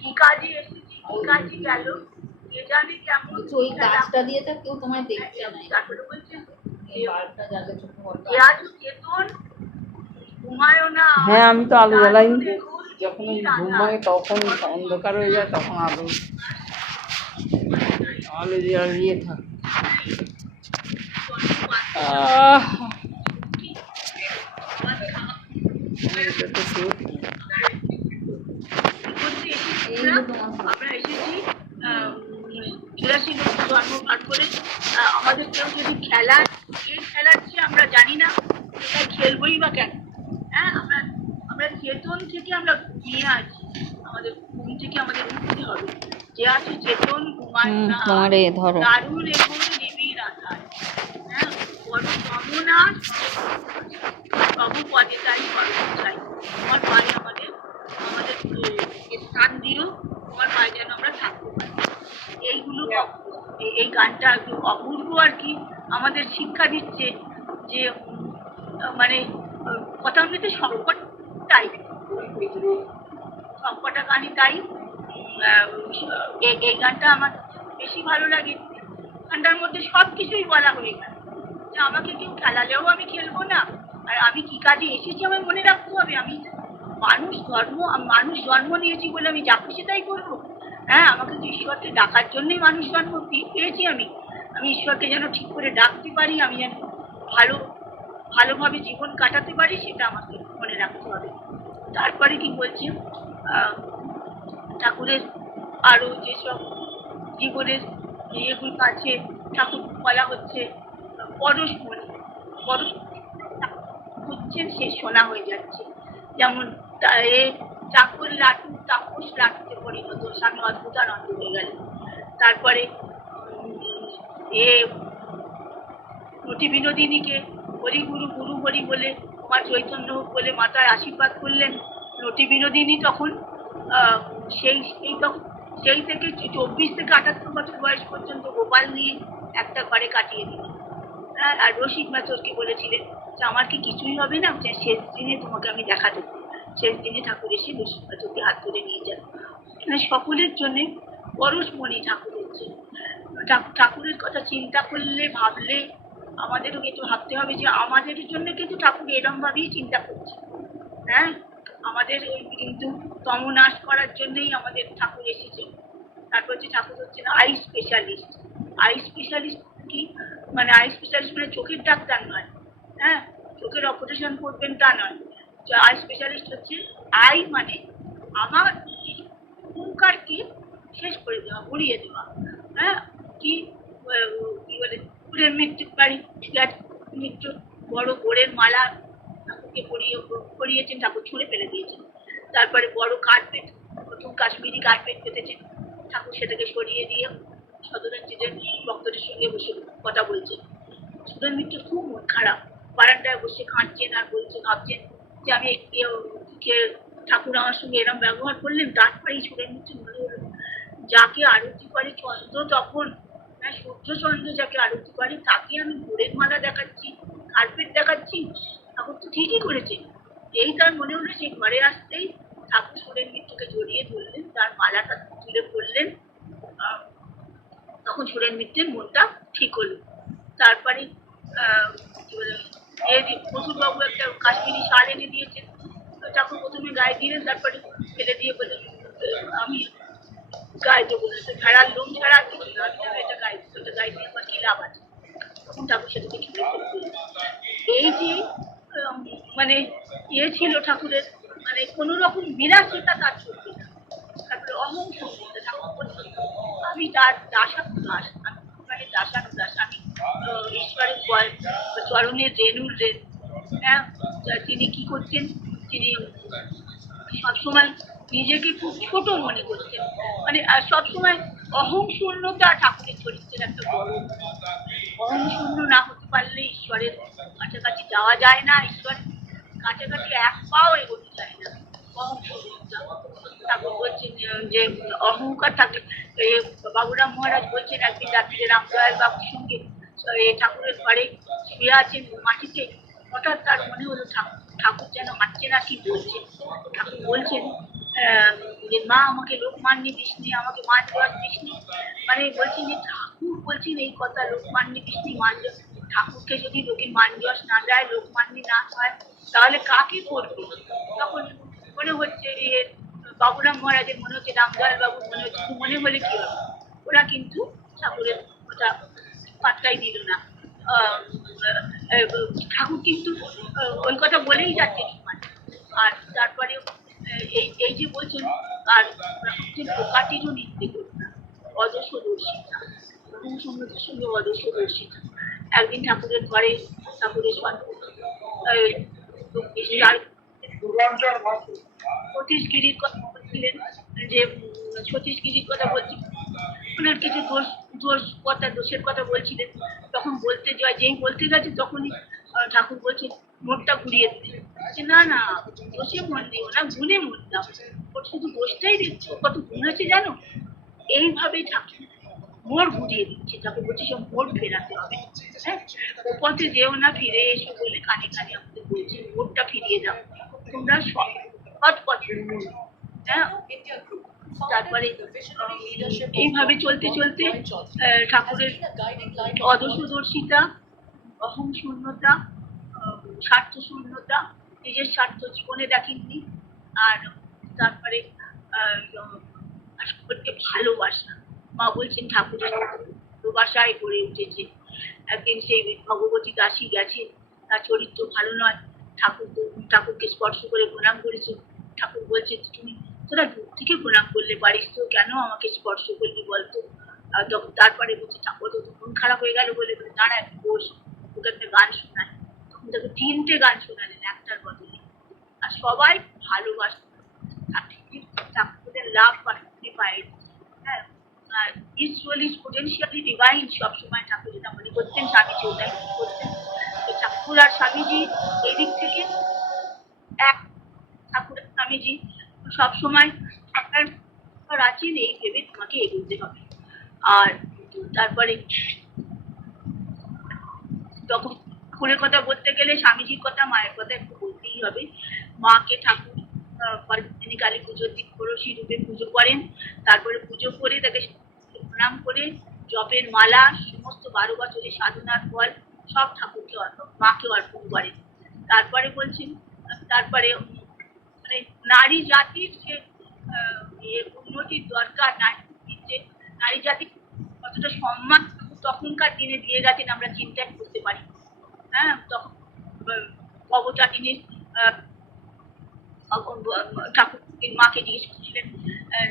কি কাজে এসেছি, কি কাজে গেল, কে জানে কেমন। ওই গাছটা দিয়ে তো কেউ তোমায় দেখছে না, তারপরে বলছে এই বাল্বটা জ্বালে চোখে যে আজ চেতন ঘুমায়ও না। হ্যাঁ আমি তো আলো জ্বালাই, যখন ঘুমাই তখন অন্ধকার হয়ে যায়, তখন আলো জ্বালিয়ে থাক। আমরা এসেছি 84 জন্মপান করে। আমাদের কেউ যদি খেলাচ্ছে আমরা জানি না, এটা খেলবই বা কেন। হ্যাঁ আমরা চেতন থেকে আমরা ঘুমিয়ে আছি, আমাদের ঘুম থেকে আমাদের উঠতে হবে। যে আছে চেতন ঘুমায় না, দারুণ এগো নিবিড় আধার। হ্যাঁ বড় কামনা প্রভু পদে তাই চাই, তোমার পায়ে আমাদের স্থান দিও, তোমার পায়ে যেন আমরা থাকতে পারি। এইগুলো এই গানটা একটু অপূর্ব আর কি, আমাদের শিক্ষা দিচ্ছে যে মানে কথামৃতে সবকটা গানই তাই। এই গানটা আমার বেশি ভালো লাগে। গানটার মধ্যে সবকিছুই বলা হয়ে গেল যে আমাকে কেউ খেলালেও আমি খেলবো না, আর আমি কি কাজে এসেছি আমার মনে রাখতে হবে। আমি মানুষ জন্ম নিয়েছি বলে আমি যা খুশি তাই করবো। হ্যাঁ আমাকে তো ঈশ্বরকে ডাকার জন্যই মানুষ জন্ম পেয়েছি। আমি ঈশ্বরকে যেন ঠিক করে ডাকতে পারি, আমি যেন ভালোভাবে জীবন কাটাতে পারি, সেটা আমাকে মনে রাখতে হবে। তারপরে কি বলছি, ঠাকুরের আরো যেসব জীবনের ইয়েগুলো আছে, ঠাকুর বলা হচ্ছে পরশমণি হচ্ছেন, সে সোনা হয়ে যাচ্ছে। যেমন চাকর লাটু তাপস লাটুতে পরিণত, স্বামী অদ্ভুতানন্দ হয়ে গেল। তারপরে নটি বিনোদিনীকে হরি গুরু গুরু হরি বলে তোমার চৈতন্য হোক বলে মাতায় আশীর্বাদ করলেন। নটি বিনোদিনী তখন সেই থেকে 24 থেকে 78 বছর বয়স পর্যন্ত গোপাল নিয়ে একটা ঘরে কাটিয়ে দিলেন। আর রসিক মাচরকে বলেছিলেন যে আমার কি কিছুই হবে না, যে শেষ দিনে তোমাকে আমি দেখা দেবো। শেষ দিনে ঠাকুর এসে রসিক মাচরকে হাত ধরে নিয়ে যান। সকলের জন্য পরশমণি ঠাকুর হচ্ছে। ঠাকুরের কথা চিন্তা করলে ভাবলে আমাদেরও কিন্তু ভাবতে হবে যে আমাদের জন্য কিন্তু ঠাকুর এরম ভাবেই চিন্তা করছে। হ্যাঁ, আমাদের ওই কিন্তু তমনাশ করার জন্যই আমাদের ঠাকুর এসেছে। তারপর যে ঠাকুর হচ্ছে না আই স্পেশালিস্ট। আই স্পেশালিস্ট কি মানে? আই স্পেশালিস্ট মানে চোখের ডাক্তার নয়, হ্যাঁ, চোখের অপারেশন করবেন তা নয়। আই স্পেশালিস্ট হচ্ছে আই মানে আমার অহংকারকে শেষ করে দেওয়া, উড়িয়ে দেওয়া। হ্যাঁ, কি বলে ফুলের মৃত্যুর বাড়ি মৃত্যু বড় গোড়ের মালা ঠাকুরকে পরিয়েছেন, ঠাকুর ছুঁড়ে ফেলে দিয়েছেন। তারপরে বড় কার্পেট, প্রথম কাশ্মীরি কার্পেট পেতেছেন, ঠাকুর সেটাকে সরিয়ে দিয়ে সদরের ভক্তদের সঙ্গে বসে কথা বলছেন। সুরেন মিত্র খুব মন খারাপ, বারান্দায় বসে কাঁদছেন আর বলছেন, ভাবছেন যে আমি ঠাকুর আমার সঙ্গে এরম ব্যবহার করলেন। তারপরেই সুরেন মিত্র মনে হলো যাকে আরতি করে চন্দ্র, তখন সূর্যচন্দ্র যাকে আরতি করে তাকে আমি গোড়ের মালা দেখাচ্ছি, কার্পেট দেখাচ্ছি। ঠাকুর তো ঠিকই করেছে। এই তার মনে হলো সেই ঘরে আসতেই ঠাকুর সুরেন মিত্রকে জড়িয়ে ধরলেন, তার মালাটা তুলে পড়লেন। তখন সুরেন মিত্রের মনটা ঠিক হলো। তারপরে বসুরবাবু একটা কাশ্মীরি শাল এনে দিয়েছেন, ঠাকুর প্রথমে গায়ে দিলেন, তারপরে ফেলে দিয়ে বললেন আমি গায়ে দেবো না, ভেড়ার লোম ছাড়া কিছু না, এটা গায়ে ওটা গায়ে দিয়ে আমার কি লাভ আছে? তখন ঠাকুর সেটাকে ছুঁড়ে ফেললেন। এই যে মানে ছিল ঠাকুরের, মানে কোনো রকম বিলাসিতা তার চলবে না। তারপরে অহংকার, ঠাকুর বলছেন আমি তার দাসানুদাস, আমি দাসানুদাস, আমি ঈশ্বরের চরণের রেণুর রেণু। হ্যাঁ, তিনি কি করছেন, তিনি সবসময় নিজেকে খুব ছোট মনে করছেন, মানে সবসময় অহং শূন্যতা ঠাকুরের চরিত্রের একটা বড়। অহং শূন্য না হতে পারলে ঈশ্বরের কাছাকাছি যাওয়া যায় না, ঈশ্বরের কাছাকাছি এক পাও এগোতে যায় না। অহং শূন্যতা ঠাকুর বলছেন যে অহংকার থাকলে, বাবুরাম মহারাজ বলছেন একদিন রাত্রিরে রামদয়াল বাবুর সঙ্গে ঠাকুরের ঘরে শুয়ে আছেন মাটিতে, হঠাৎ তার মনে হলো ঠাকুর যেন হাঁটছে না, কি বলছে। ঠাকুর বলছেন যে মা আমাকে লোকমান্য দিসনি, আমাকে মান দেওয়ার দিসনি, মানে বলছেন যে ঠাকুর বলছেন এই কথা, লোকমান্য দিসনি মান। ঠাকুরকে যদি লোকে মান দেওয়া না দেয়, লোকমান্য না হয়, তাহলে কাকে করবে? তখন মনে হচ্ছে বাবুরাম মহারাজের মনে হচ্ছে, রামদয়াল বাবুর মনে হচ্ছে, মনে হলে কি হবে? ওরা কিন্তু ঠাকুরের কথা পাত্তাই দিল না। ঠাকুর কিন্তু ওই কথা বলেই যাচ্ছে। আর তারপরে এই যে বলছেন, আর পোকাটিরও নিতে করবে না, অদর্শদর্শিতা, সঙ্গীতের সঙ্গে অদর্শদর্শিতা। একদিন ঠাকুরের ঘরে ঠাকুরের সতীশগিরির কথা বলছিলেন, যে সতীশগিরির কথা বলছিলেন, ওনার কিছু দোষের কথা বলছিলেন। তখন যেই বলতে গেছে তখনই ঠাকুর বলছেন মোড়টা ঘুরিয়ে দিলেন। না না, দোষে মন দিও না, গুণে মন দাও। ওর শুধু দোষটাই দেখছো, কত গুণ আছে জানো? এইভাবেই ঠাকুর মোড় ঘুরিয়ে দিচ্ছে। ঠাকুর বলছে সব মোড় ফেরাতে হবে। হ্যাঁ, ও পথে যেও না, ফিরে এসো বলে কানে কানে আমাদের বলছে মোড়টা ফিরিয়ে দাও, তোমরা সৎ পথে। হ্যাঁ, তারপরে এইভাবে চলতে চলতে ঠাকুরের অদর্শদর্শিতা, অহং শূন্যতা, স্বার্থ শূন্যতা, নিজের স্বার্থ জীবনে দেখেননি। আর তারপরে ঠাকুরকে ভালোবাসা, মা বলছেন ঠাকুরের ভালোবাসায় গড়ে উঠেছে। একদিন সেই ভগবতী দাসী গেছে, তার চরিত্র ভালো নয়, ঠাকুরকে স্পর্শ করে প্রণাম করেছে। ঠাকুর বলছে তোরা দূর থেকে প্রণাম করলে পারিস তো, কেন আমাকে স্পর্শ করলি বলতো? তারপরে বলছে ঠাকুর তো মন খারাপ হয়ে গেল বলে দাঁড়া একটু বস, তোকে একটা গান শোনায়। তখন তাকে 3টে গান শোনালেন একটার বদলে। আর সবাই ভালোবাসত ঠাকুরের লাভ পায়। হ্যাঁ, his soul is potentially divine সবসময় ঠাকুর যেটা মনে করতেন, স্বামীজি ওটাই মনে করতেন। তো ঠাকুর আর স্বামীজি এই দিক থেকে এক। ঠাকুরের স্বামীজি সবসময় আপনার আছেন এই ভেবে তোমাকে এগোতে হবে। আর তারপরে তখন ঠাকুরের কথা বলতে গেলে স্বামীজির কথা, মায়ের কথা একটু বলতেই হবে। মাকে ঠাকুর তিনি কালী পুজোর দিন ষোড়শী রূপে পুজো করেন। তারপরে পুজো করে তাকে প্রণাম করে জপের মালা, সমস্ত 12 বছরের সাধনার ফল সব ঠাকুরকে মাকে অর্পণ করেন। তারপরে বলছেন, তারপরে মানে নারী জাতির যে উন্নতির দরকার, নারী জাতি কতটা সম্মান তখনকার দিনে দিয়ে গেছেন আমরা চিন্তা করতে পারি। হ্যাঁ, তখন অবতারিণীর ঠাকুর মাকে জিজ্ঞেস করছিলেন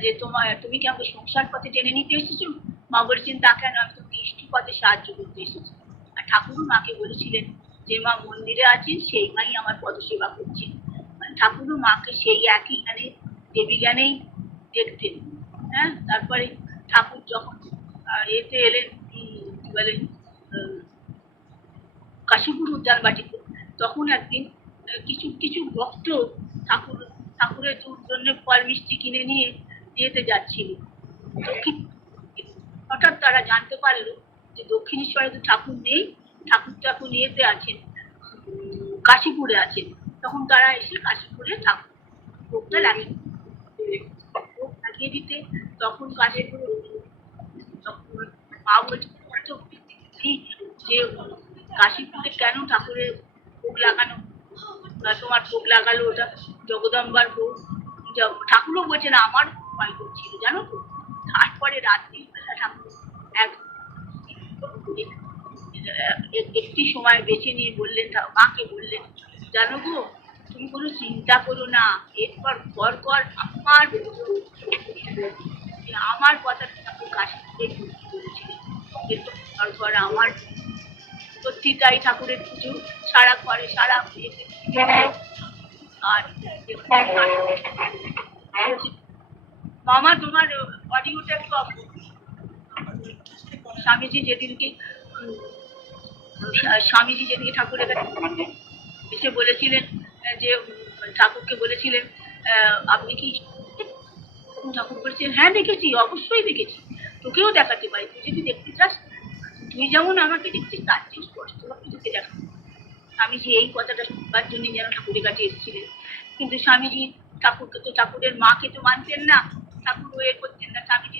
যে তুমি কি আমাকে সংসার পথে টেনে নিতে এসেছো? মা বলছেন তা কেন, আমি তোমাকে ইষ্ট পথে সাহায্য করতে এসেছি। আর ঠাকুরও মাকে বলেছিলেন যে মা মন্দিরে আছেন সেই মাই আমার পদসেবা করছেন। ঠাকুরও মাকে সেই একই জ্ঞানে, দেবী জ্ঞানেই দেখতেন। হ্যাঁ, তারপরে ঠাকুর যখন এতে এলেন কি বলে কাশীপুর উদ্যান বাটিতে, তখন একদিন কিছু কিছু ভক্ত ঠাকুরের জন্য ফল মিষ্টি কিনে নিয়ে যেতে যাচ্ছিল। হঠাৎ তারা জানতে পারলো যে দক্ষিণেশ্বরে তো ঠাকুর নেই, ঠাকুর নিয়েতে আছেন, কাশীপুরে আছেন। তখন তারা এসে কাশীপুরে ঠাকুর ভোগটা লাগিয়ে দিতে, তখন কাশীপুর মা বলছে যে কাশীপুরে কেন ঠাকুরের ভোগ লাগানো, তোমার ভোগ লাগালো ওটা জগদম্বার ভোগ। ঠাকুরও বলছে না আমার ভয় করছিল জানো তো। তারপরে রাত্রিবেলা ঠাকুর একটি সময় বেছে নিয়ে বললেন, মাকে বললেন জানো গো তুমি কোনো চিন্তা করো না, এরপর ঘর ঘর আমার কথা ঠাকুর কাশীপুরে বলেছিলেন, ঘর ঘর আমার সত্যি তাই ঠাকুরের পুজো সারা ঘরে সারা আর মামা তোমার অডিওটা একটু অফ। স্বামীজি যেদিনকে ঠাকুরের কাছে এসে বলেছিলেন যে ঠাকুরকে বলেছিলেন আপনি কি, ঠাকুর বলেছিলেন হ্যাঁ দেখেছি, অবশ্যই দেখেছি, তোকেও দেখাতে পারি, তুই যদি দেখতে চাস তুই যেমন আমাকে দেখছিস তার চেয়ে স্পষ্ট ভাবে তোকে দেখা। স্বামীজি এই কথাটা শুনবার জন্য যেন ঠাকুরের কাছে এসেছিলেন। কিন্তু স্বামীজি ঠাকুরের মাকে তো মানতেন না, ঠাকুর এ করতেন না। স্বামীজি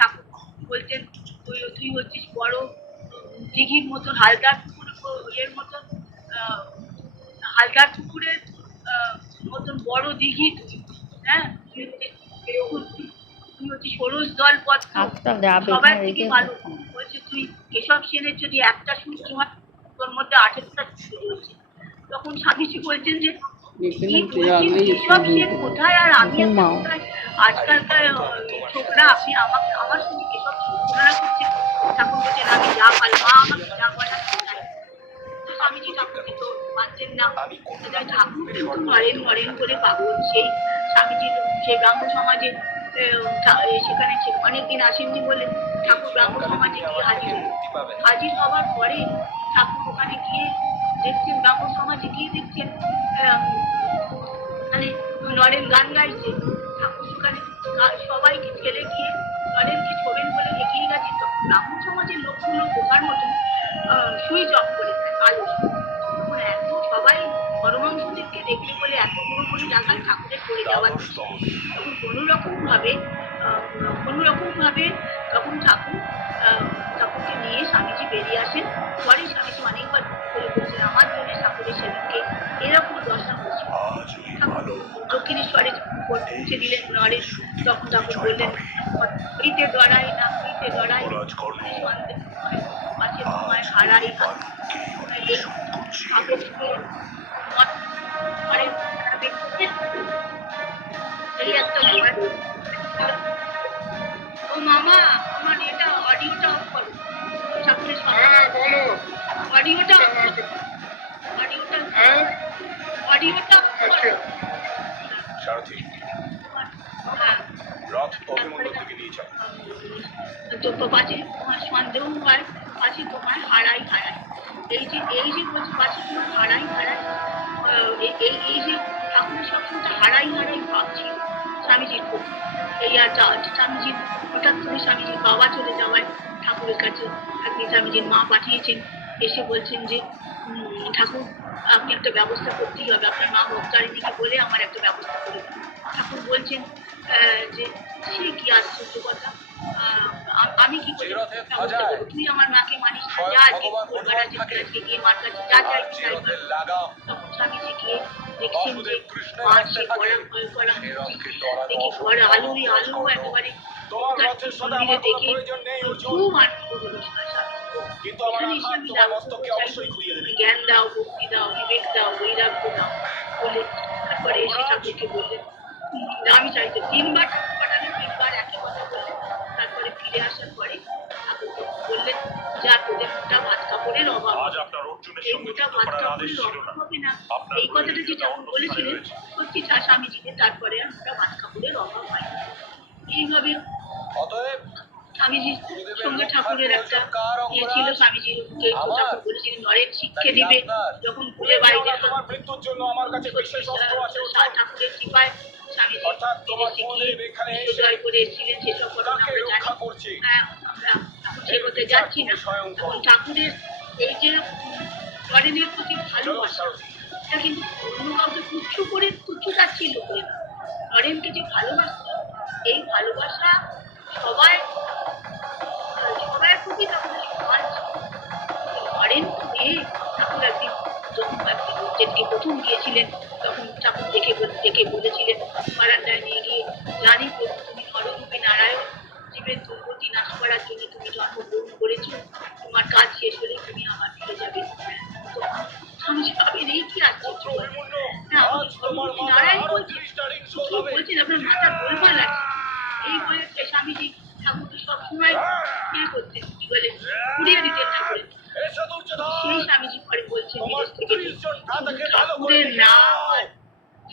ঠাকুর বলতেন তুই হচ্ছিস বড় দিঘির মতো, হালদার পুকুরের মতন, হালদার পুকুরের মতন বড় দিঘি তুই। হ্যাঁ, তুই হচ্ছিস ষোড়শ দল পথ, সবার থেকে ভালো। বলছে তুই কেশব সেনের যদি একটা সূত্র হয় তোর মধ্যে 18টা সূত্র রয়েছে। তখন স্বামীজি বলছেন যে কেশব সেন কোথায় আর আমি কোথায়, আজকালকার ছোকরা আপনি আমার সঙ্গে কেশব তুলনা করছেন। ঠাকুর বলছেন আমি যা পারলাম, মা আমাকে যা বলা। স্বামীজি ঠাকুরকে তো মানতেন না, ঠাকুর কিন্তু মরেন করে পাগল। সেই স্বামীজি সেই ব্রাহ্ম সমাজে সেখানে অনেকদিন আসেননি বলে ঠাকুর ব্রাহ্ম সমাজে গিয়ে হাজির হবার পরে ঠাকুর ওখানে গিয়ে দেখছেন, ব্রাহ্ম সমাজে গিয়ে দেখছেন মানে নরেন গান গাইছে। ঠাকুর ওখানে সবাইকে ছেড়ে গিয়ে নরেনকে ছোবেন বলে এগিয়ে গেছে। তখন ব্রাহ্ম সমাজের লোকগুলো বোকার মতো সুইচ অফ করে দেয় আলো। তখন এত সবাই পরমাংশদেরকে দেখলে বলে এত পুরোপুরি জায়গায় ঠাকুরের পড়ে যাওয়ার তখন কোনোরকম ভাবে তখন ঠাকুরকে নিয়ে স্বামীজি বেরিয়ে আসেন। পরে স্বামীজি অনেকবার করে বলছেন আমার জন্য ঠাকুরের সেদিনকে এরকম দশা হয়েছিল। দক্ষিণেশ্বরে পৌঁছে দিলেন নরেশ, তখন ঠাকুর বললেন হইতে ডরাই না, হইতে ডরাই পাশে তোমায় হারাই। এই একটা ও মামা আমার এটা অডিওটা অফ করো, ঠাকুরের অডিওটা সারথি রথ অভিমন্যুর দিকে নিয়ে যাও। পাছে তোমার সন্দেহ হয়, পাছে তোমার হারাই হারাই। এই যে বলছে পাছে তোমার হারাই হারাই, এই যে ঠাকুরের সবসময় হারাই হারাই ভাবছি স্বামীজির প্রতি। এই আর স্বামীজির হঠাৎ করে স্বামীজির বাবা চলে যাওয়ায় ঠাকুরের কাছে একদিন স্বামীজির মা পাঠিয়েছেন, এসে বলছেন যে ঠাকুর আপনি একটা ব্যবস্থা করতেই হবে, আপনার মা ভক্তারিণীকে বলে আমার একটা ব্যবস্থা করে দিন। ঠাকুর বলছেন যে সে কি আশ্চর্য কথা, আমি কি করে ব্যবস্থা করবো? তুই আমার মাকে মানিস না, যা আজকে ভোরবেলা আজকে গিয়ে মার কাছে যা চাইবি চাইবি। তখন স্বামীজি গিয়ে দেখছেন যে মার সে গলা দেখি ঘরে আলোই আলো একেবারে মন্দিরে দেখে খুব আনন্দ হলো এখানে এসে আমি জ্ঞান দাও, ভক্তি দাও, বিবেক দাও, বৈরাগ্য দাও বলে তারপরে এসে ঠাকুরকে বললেন আমি চাইতো 3 বার পাঠালেন, 3 বার একই কথা বললেন। তারপরে ফিরে আসার পরে ঠাকুরকে বললেন যা তোদের মোটা ভাত কাপড়ের অভাব, এই মোটা ভাত কাপড়ের অভাব হবে না। এই কথাটা যে ঠাকুর বলেছিলেন সত্যি স্বামীজিকে, তারপরে আর মোটা ভাত কাপড়ের অভাব হয়। এইভাবে স্বামীজির সঙ্গে ঠাকুরের একটা ইয়ে ছিল, স্বামীজিকে ঠাকুর বলেছিলেন নরেন শিক্ষে দিবে, যখন ভুলে বাইরে ঠাকুরের কৃপায় স্বামীজি শিখিয়ে জয় করে এসেছিলেন, সেসব ঘটনা আমরা জানি। আমরা সে করতে যাচ্ছি না। এখন ঠাকুরের এই যে নরেনের প্রতি ভালোবাসা, এটা কিন্তু অন্য কাউকে তুচ্ছ তাচ্ছিল্য করে না, নরেনকে যে ভালোবাসা, এই ভালোবাসা সবাই প্রতি ঠাকুরের সমান ছিল। নরেন তো মেয়ে, ঠাকুর একদিন যখন যেদিকে প্রথম গিয়েছিলেন তখন ঠাকুর দেখে বলেছিলেন বারান্দায় নিয়ে গিয়ে, জানি প্রভু তুমি নররূপে নারায়ণ, জীবের দুর্গতি নাশ করার জন্য তুমি জন্মগ্রহণ করেছ, তোমার কাজ শেষ হলে তুমি আমার ফিরে যাবে। স্বামীজি ভাবেন এই কি আশ্চর্য, নারায়ণ বলছেন কি বলছেন, আপনার মাথা গোলমাল আছে। এই বলে স্বামীজি ঠাকুরকে সবসময় ইয়ে করতেন, কি বলে উড়িয়ে দিতেন ঠাকুরের। সেই স্বামীজি পরে বলছেন বিদেশ থেকে ঠাকুরের নাম আর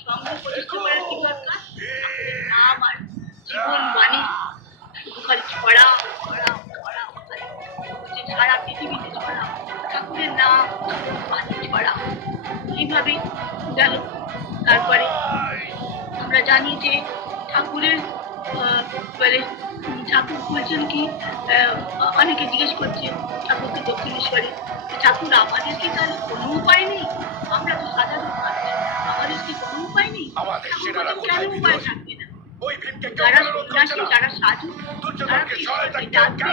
সঙ্গ প্রতিষ্ঠা করার কি দরকার, ঠাকুরের নাম আর জীবন বাণী শুধু খালি ছড়া ছড়া ছড়া, সারা পৃথিবীতে ছড়া ঠাকুরের নাম বাণী ছড়া। এইভাবে গেল। তারপরে আমরা জানি যে ঠাকুরের বলে ঠাকুর বলছেন কি, অনেকে জিজ্ঞেস করছে ঠাকুরকে দক্ষিণেশ্বরে, ঠাকুর আমাদের কি তাহলে কোনো উপায় নেই? আমরা তো সাধারণ মানুষ, আমাদের কি কোনো উপায় নেই? কেন উপায় থাকবে না? যারা সন্ন্যাসী, যারা সাধু, তারা ঈশ্বরকে ডাকবে,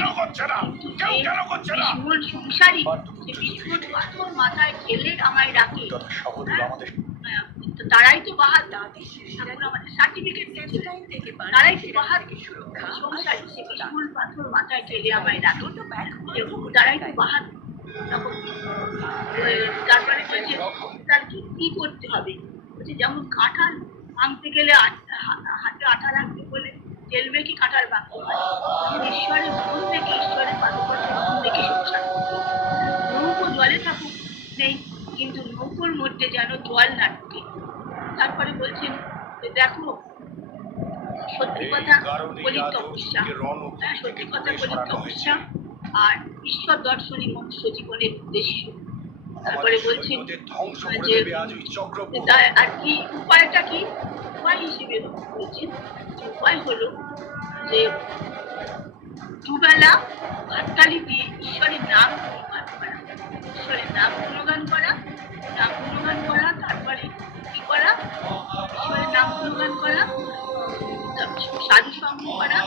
কিন্তু যে বিষ্ণুর সংসারী, যে বিষ্ণুর পাথর মাথায় ঠেলে আমায় ডাকে, তারাই তো বাহাদুর। ঠাকুর আমাদের সার্টিফিকেট দিয়েছিলেন, তারাই তো বাহাদুর সংসারী, সে বিষ্ণুর পাথর মাথায় ঠেলে আমায় ডাকে, তারাই তো বাহাদুর। তারপরে বলছে তার কি করতে হবে, বলছে যেমন কাঁঠাল ভাঙতে গেলে হাতে আঠা রাখতে বলে ঠেলবে কি কাঁঠাল ভাঙতে পারে, ঈশ্বরের মন থেকে, ঈশ্বরের পাদপদ্মের মন থেকে সংসার করতে। নৌকো জলে থাকুক নেই, কিন্তু নৌকোর মধ্যে যেন জল না ঢুকে। তারপরে বলছেন দেখো সত্যি কথা বলি তপস্যা, সত্যি কথা বলি তপস্যা আর ঈশ্বর দর্শনই মনুষ্য জীবনের উদ্দেশ্য। তারপরে বলছেন যে আর কি উপায়টা কি, উপায় হিসেবে বলছেন উপায় হলো যে দুবেলা হাততালি দিয়ে ঈশ্বরের নাম গুণগান করা, ঈশ্বরের নাম গুণগান করা, নাম গুণগান করা, তারপরে কি করা, ঈশ্বরের নাম গুণগান করা, সাধু সঙ্গ করা,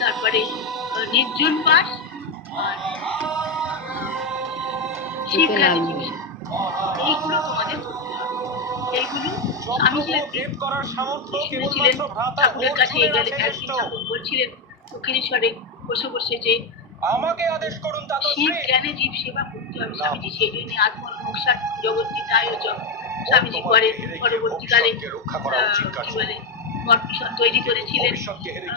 তারপরে নির্জন বাস, শিব জ্ঞানী জীবিকা, এইগুলো তোমাদের করতে হবে। এইগুলো আমি যে শুনেছিলেন ঠাকুরের কাছে গেলে একদিন ঠাকুর বলছিলেন দক্ষিণেশ্বরে বসে বসে যে আমাকে আদেশ করুন শিব জ্ঞানে জীব সেবা করতে হবে। স্বামীজি সেই জন্য আত্মন মোক্ষার জগৎটির আয়োজক স্বামীজি পরে পরবর্তীকালে কি বলে মঠ মিশন তৈরি করেছিলেন।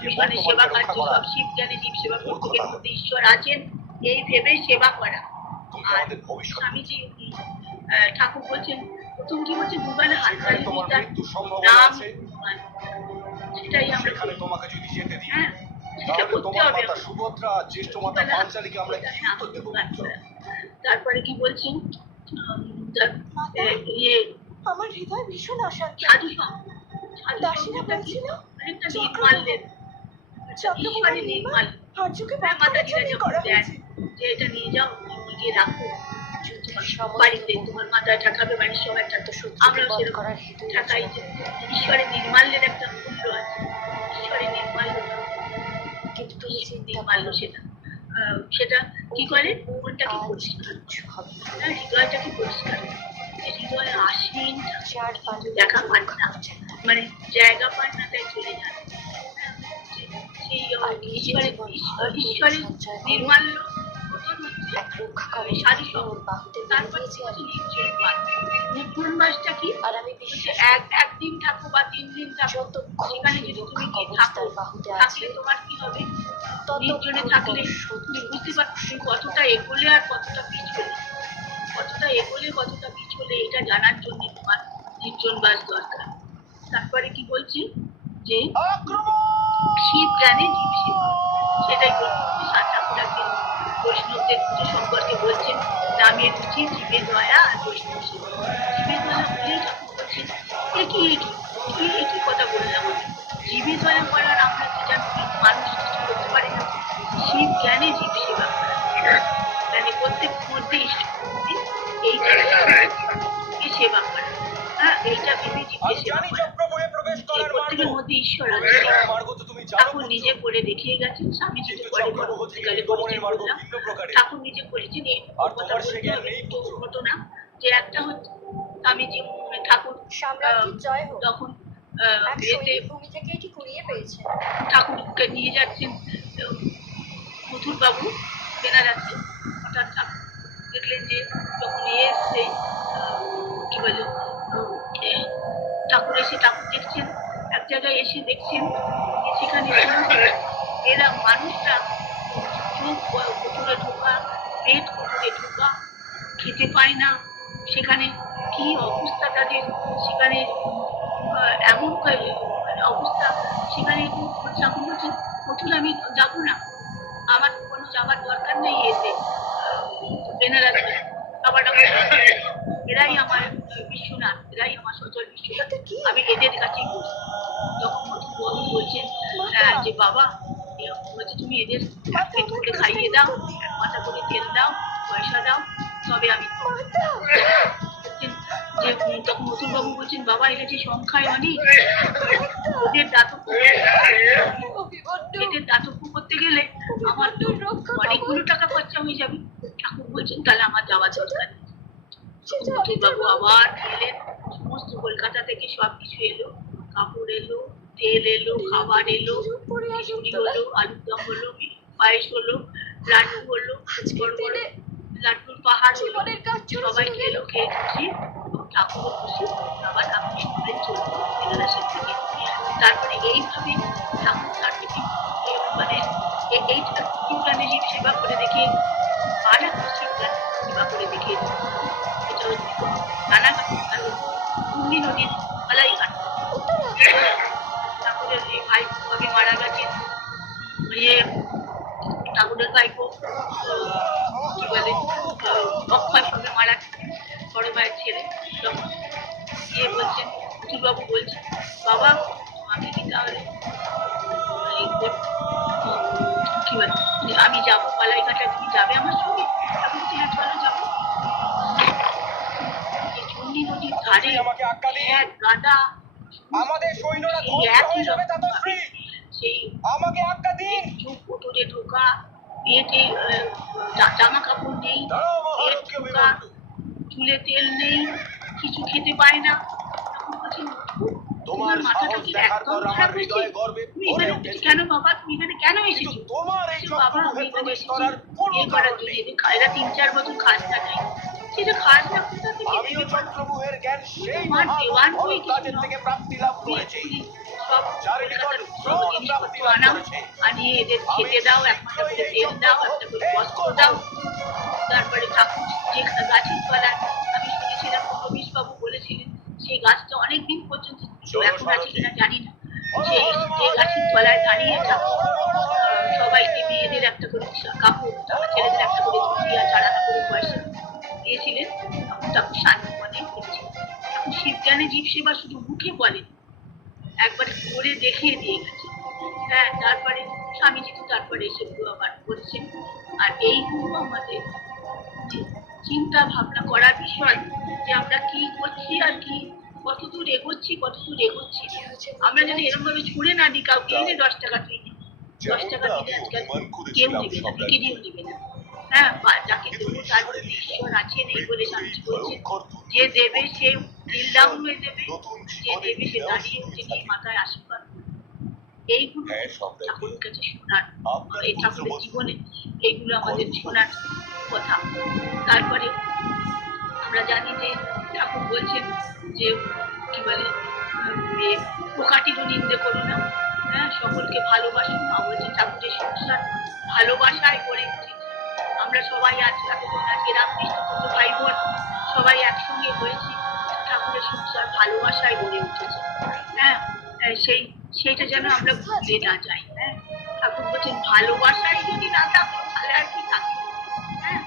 মিশনের সেবা কার্য সব শিব জ্ঞানে জীব সেবা করতে গেলে মধ্যে ঈশ্বর আছেন এই ভেবে সেবা করা। আর স্বামীজি ঠাকুর বলছেন প্রথম কি বলছে দুবেলা হাততালি নাম, সেটাই আমরা হ্যাঁ সেটা তাহলে করতে তোমার হবে মাতা সুভদ্রা আর জ্যেষ্ঠ মাতা পাঞ্চালীকে আমরা কি উত্তর দেবো পুত্র? তারপরে কি বলছেন ইয়ে আমার হৃদয় ভীষণ অশান্ত। সাধু দাসীরা বলছিল একটা নির্মাল্যের ঈশ্বরের নির্মাল্য আর্যকে মাতাজিরা বাধ্য যখন করা দেন হয়েছে। যে এটা নিয়ে যাও গিয়ে রাখো বাড়িতে, তোমার মাথায় ঠাকাবে, বাড়ির সবাই ঠাকুর। আমরা সেরকম ঠাকাই যে ঈশ্বরের নির্মাল্যের একটা মূল্য আছে। ঈশ্বরের নির্মাল্যটা কিন্তু তুমি নির্মাল্য সেটা সেটা কি করে মনটাকে পরিষ্কার হ্যাঁ, হৃদয়টাকে পরিষ্কার যে হৃদয়ে আসেন দেখা পান না, মানে জায়গা পান না, তাই চলে যান। সেই ঈশ্বরের ঈশ্বরের নির্মাল্য পতন হচ্ছে সাধু সম্পদ। তারপর নির্জন মাসটা কি একদিন থাকো বা 3 দিন থাকো, সেখানে যদি তুমি কি থাকো, থাকলে তোমার কি হবে? নির্জনে থাকলে তুমি বুঝতে পারছো তুমি কতটা এগোলে আর কতটা পিছলে, কতটা এগোলে কতটা পিছলে, এটা জানার জন্য তোমার নির্জন বাস দরকার। তারপরে কি বলছি যে শিব জ্ঞানে জীব সেবা, সেটাই বলছি। ঠাকুরাকে বৈষ্ণবদের পুজো সম্পর্কে বলছেন নামের রুচি, জীবে দয়া আর বৈষ্ণব সেবা। জীবে দয়া বলেই ঠাকুর বলছেন একই কথা বললাম আমি। জীবে দয়া করার আমরা কি জানি মানুষ কিছু করতে পারি না। শিব জ্ঞানে জীব সেবা করা, মানে প্রত্যেক মধ্যে এইটা সেবা করা, হ্যাঁ এইটা ভেবে জীবকে সেবা করা। প্রত্যেকের মধ্যে ঈশ্বর আছে। ঠাকুর নিজে করে দেখিয়ে গেছেন, স্বামীজি তো পরে পরবর্তীকালে করেছেন বললাম। ঠাকুর নিজে করেছেন এই কথা বলতে হবে ঘটনা যে একটা হচ্ছে স্বামীজি ঠাকুর তখন ভূমি থেকে এটি কুড়িয়ে পেয়েছে। ঠাকুরকে নিয়ে যাচ্ছেন মথুর বাবু বেনারসে। হঠাৎ ঠাকুর দেখলেন যে যখন এসছে কি বলে ঠাকুর এসে ঠাকুর দেখছেন, এক জায়গায় এসে দেখছেন সেখানে এরা মানুষরা চোখ কোটরে ঢোকা, পেট কোটরে ঢোকা, খেতে পায় না। সেখানে কি অবস্থা তাদের, সেখানে এমন অবস্থা, সেখানে ঠাকুর বলছেন প্রচুর আমি যাবো না, আমার কোনো যাবার দরকার নেই এতে বেনারসে। আবার এরাই আমার বিশ্বনাথ, এরাই আমার সচল বিশ্বনাথ, আমি এদের কাছেই বসি। যখন মধুবাবু বলছেন যে বাবা বলছে তুমি এদের পেট করে খাইয়ে দাও, 1 মাথা করে তেল দাও, পয়সা দাও, তবে আমি যে তখন মথুরবাবু বলছেন বাবা এটা যে সংখ্যায় অনেক, ওদের দাতব্য করতে গেলে আমার তো অনেকগুলো টাকা খরচা হয়ে যাবে। ঠাকুর বলছেন তাহলে আমার যাওয়া দরকার। মথুরবাবু আবার এলেন, সমস্ত কলকাতা থেকে সবকিছু এলো, কাপড় এলো, তেল এলো, খাবার এলো, খিচুড়ি হলো, আলুর দম হলো, পায়েস হলো, লাড্ডু হলো, বড় বড় লাড্ডুর পাহাড় হলো, সবাই খেলো, খেয়ে খুশি, ঠাকুরও খুশি। আবার আপনি শুনলেন চলুন বেনারসের থেকে। তারপরে এইভাবে ঠাকুর তার থেকে মানে এই শিবগানে জীব সেবা করে দেখিয়ে আর একটা শিবগান সেবা করে দেখিয়ে এটা হচ্ছে রানাঘাট আর হুগলি নদীর মালাইঘাট। ঠাকুরের এই ভাই কবে মারা গেছেন, ঠাকুরের ভাইপো কি বলে অক্ষয় সঙ্গে মারা বড় ভাইয়ের ছেলে। তখন বলছেন মথুরবাবু বলছেন বাবা আমি কি তাহলে কি বলে আমি যাবো মালাইঘাটে, তুমি যাবে আমার সঙ্গে? ঠাকুর বলছে হ্যাঁ চলো যাবো। চণ্ডী নদীর ধারে এক গাদা আমাদের সৈন্যরা ধ্বংস হয়ে যাবে তাতশ্রী, সেই আমাকে আজ্ঞা দিন। চোখ কোটরে ঢোকা, পেটে জামা কাপড় নেই, পেট ঢোকা, চুলে তেল নেই, কিছু খেতে পায় না। তোমার মাথাটা কি একদম খারাপ হয়েছে? তুমি এখানে উঠেছো কেন বাবা? তুমি এখানে কেন এসেছো? বাবা আমি এখানে এসেছি বিয়ে করার জন্য। এরা 3-4 বছর খাজনা নেয়, সেটা খাজনা কোথা থেকে দেবে? চন্দ্রগুহের জ্ঞান সেই তোমার দেওয়ান বই কিছু না, থেকে প্রাপ্তি লাভ করেছে, সব যার নিকট সব জিনিসপত্র আনাও, আনিয়ে এদের খেতে দাও, 1 মাথা করে তেল দাও, একটা করে বস্ত্র দাও। তারপরে ঠাকুর যে গাছের তলায় আমি শুনেছিলাম রমেশ বাবু বলেছিলেন সেই গাছটা অনেকদিন পর্যন্ত এখন আছে কিনা জানি না, সেই যে গাছের তলায় দাঁড়িয়ে ঠাকুর শান্তি মনে হচ্ছে। এখন শিবজ্ঞানে জীব সেবা শুধু মুখে বলেন, একবার করে দেখিয়ে দিয়ে গেছে। হ্যাঁ, তারপরে স্বামীজি তো তারপরে সেগুলো আবার করছেন। আর এইগুলো আমাদের যে চিন্তা ভাবনা করার বিষয়, যে আমরা কি করছি আর কি কতদূর এগোচ্ছি না। আমরা যেন এরকম ভাবে ছুড়ে না দিই কাউকে, এনে 10 টাকা তুই নে। 10 টাকা দিলে আজকাল কেউ নেবে না, কেউ নেবে না। হ্যাঁ, বা যাকে দেবো তার প্রতি ঈশ্বর আছেন, এই বলে স্বামীজি বলছেন। যে দেবে সে নীল ডাউন হয়ে দেবে, যে দেবে সে দাঁড়িয়ে উঠে নিয়ে মাথায় আশীর্বাদ করবে। এইগুলো ঠাকুরের কাছে শোনার, এই ঠাকুরের জীবনে এইগুলো আমাদের শোনার কথা। তারপরে আমরা জানি যে ঠাকুর বলছেন যে কি বলে পোকাটিরও নিন্দে করো না, হ্যাঁ, সকলকে ভালোবাসুন। মা বলছেন ঠাকুরের সংসার ভালোবাসায় গড়ে উঠেছে। আমরা সবাই আজ এতজন আজকে রামকৃষ্ণ ভাই বোন সবাই একসঙ্গে হয়েছি, ঠাকুরের সংসার ভালোবাসায় গড়ে উঠেছে। হ্যাঁ, সেইটা যেন আমরা ভুলে না যাই। হ্যাঁ, ঠাকুর বলছেন ভালোবাসাই যদি না থাকতো তাহলে আর কি থাকতো। হ্যাঁ,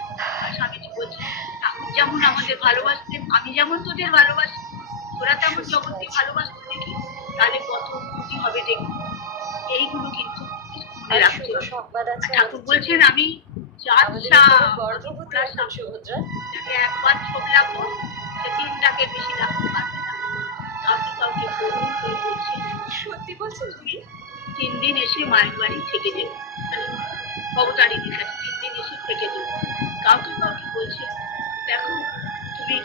আর স্বামীজি বলছেন ঠাকুর যেমন আমাদের ভালোবাসতেন, আমি যেমন তোদের ভালোবাসি, তোরা তেমন জগৎকে ভালোবাসতে দেখি, তাহলে কত উন্নতি হবে দেখি। এইগুলো কিন্তু মনে রাখতে হবে। ঠাকুর বলছেন আমি যাকে একবার ছোপ লাগবো সে 3 ডাকের বেশি ডাকতে পারবে না। কাউকে বলছেন সত্যি বলছেন তুমি? 3 দিন এসে মায়ের বাড়ি থেকে দেবে, ভবতারিণীর কাছে 3 দিন এসে থেকে দেবে। কাউকে বলছে দেখো তুমি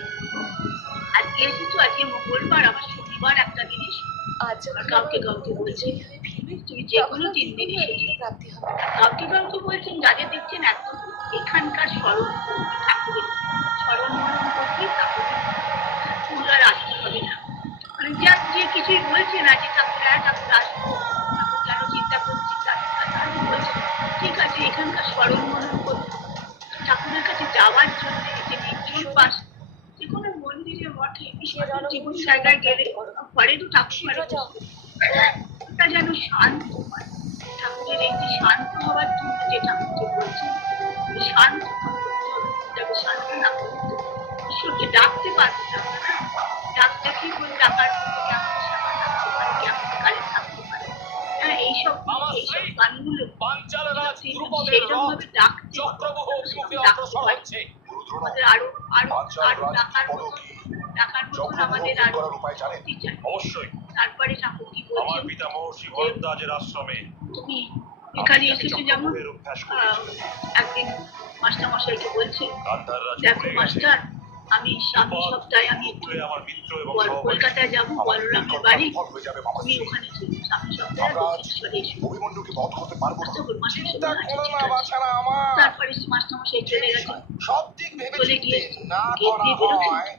আজকে এসেছো, আজকে মঙ্গলবার, আবার শনিবার একটা দিন এসো। আজ আর কাউকে বলছে তুমি যে কোনো 3 দিন এসেছো। প্রাপ্তি হবে। কাউকে বলছেন যাদের দেখছেন একদম এখানকার স্মরণ ঠাকুরের স্মরণ মরণ করতেই ঠাকুরের ফুল আর আসতে হবে না। মানে যে কিছুই বলছে না যে ঠাকুর আসবো, ঠাকুর কেন চিন্তা করছি, বলছে ঠিক আছে এখানকার স্মরণ মরণ করবো। ঠাকুরের কাছে যাওয়ার জন্য যে নির্জন বাস, যে কোনো মন্দিরে মঠে যে কোনো জায়গায় গেলে ঘরে তো ঠাকুর ওটা যেন শান্ত হয়। ঠাকুরের এই যে শান্ত হওয়ার জন্য যে ঠাকুরকে বলছেন শান্ত করতে হবে, যাকে শান্ত না করতে ঈশ্বরকে ডাকতে পারবে না। ডাকতে কি করে ডাকার কেমন কালে থাকতে পারে। হ্যাঁ, এইসব গানগুলো সেইরকম ভাবে ডাকতে হয়। আমাদের আরো ডাকার মতন আমাদের আরো অবশ্যই তারপরে ঠাকুর কি আমার বলছেন পিতা মহর্ষি ভরদ্বাজের আশ্রমে তুমি এখানে এসেছো যেমন চক্রব্যূহের অভ্যাস করেছি। একদিন মাস্টারমশাইকে বলছেন গান্ধার রাজ দেখো ভুলে গেছে। মাস্টার আমি সামনের সপ্তাহে আমি একটু আমার মিত্র এবং কলকাতায় যাবো, বলরামের বাড়ি, তুমি ওখানে ছিল সামনের সপ্তাহে দক্ষিণেশ্বরে এসো। অভিমন্যুকে বধ করতে পারবো না। চিন্তা করো না বাছারা আমার। তারপরে মাস্টারমশাই চলে গেছেন, সব দিক ভেবে চলে গিয়ে না গেট করা দিয়ে বেরোচ্ছেন। হয়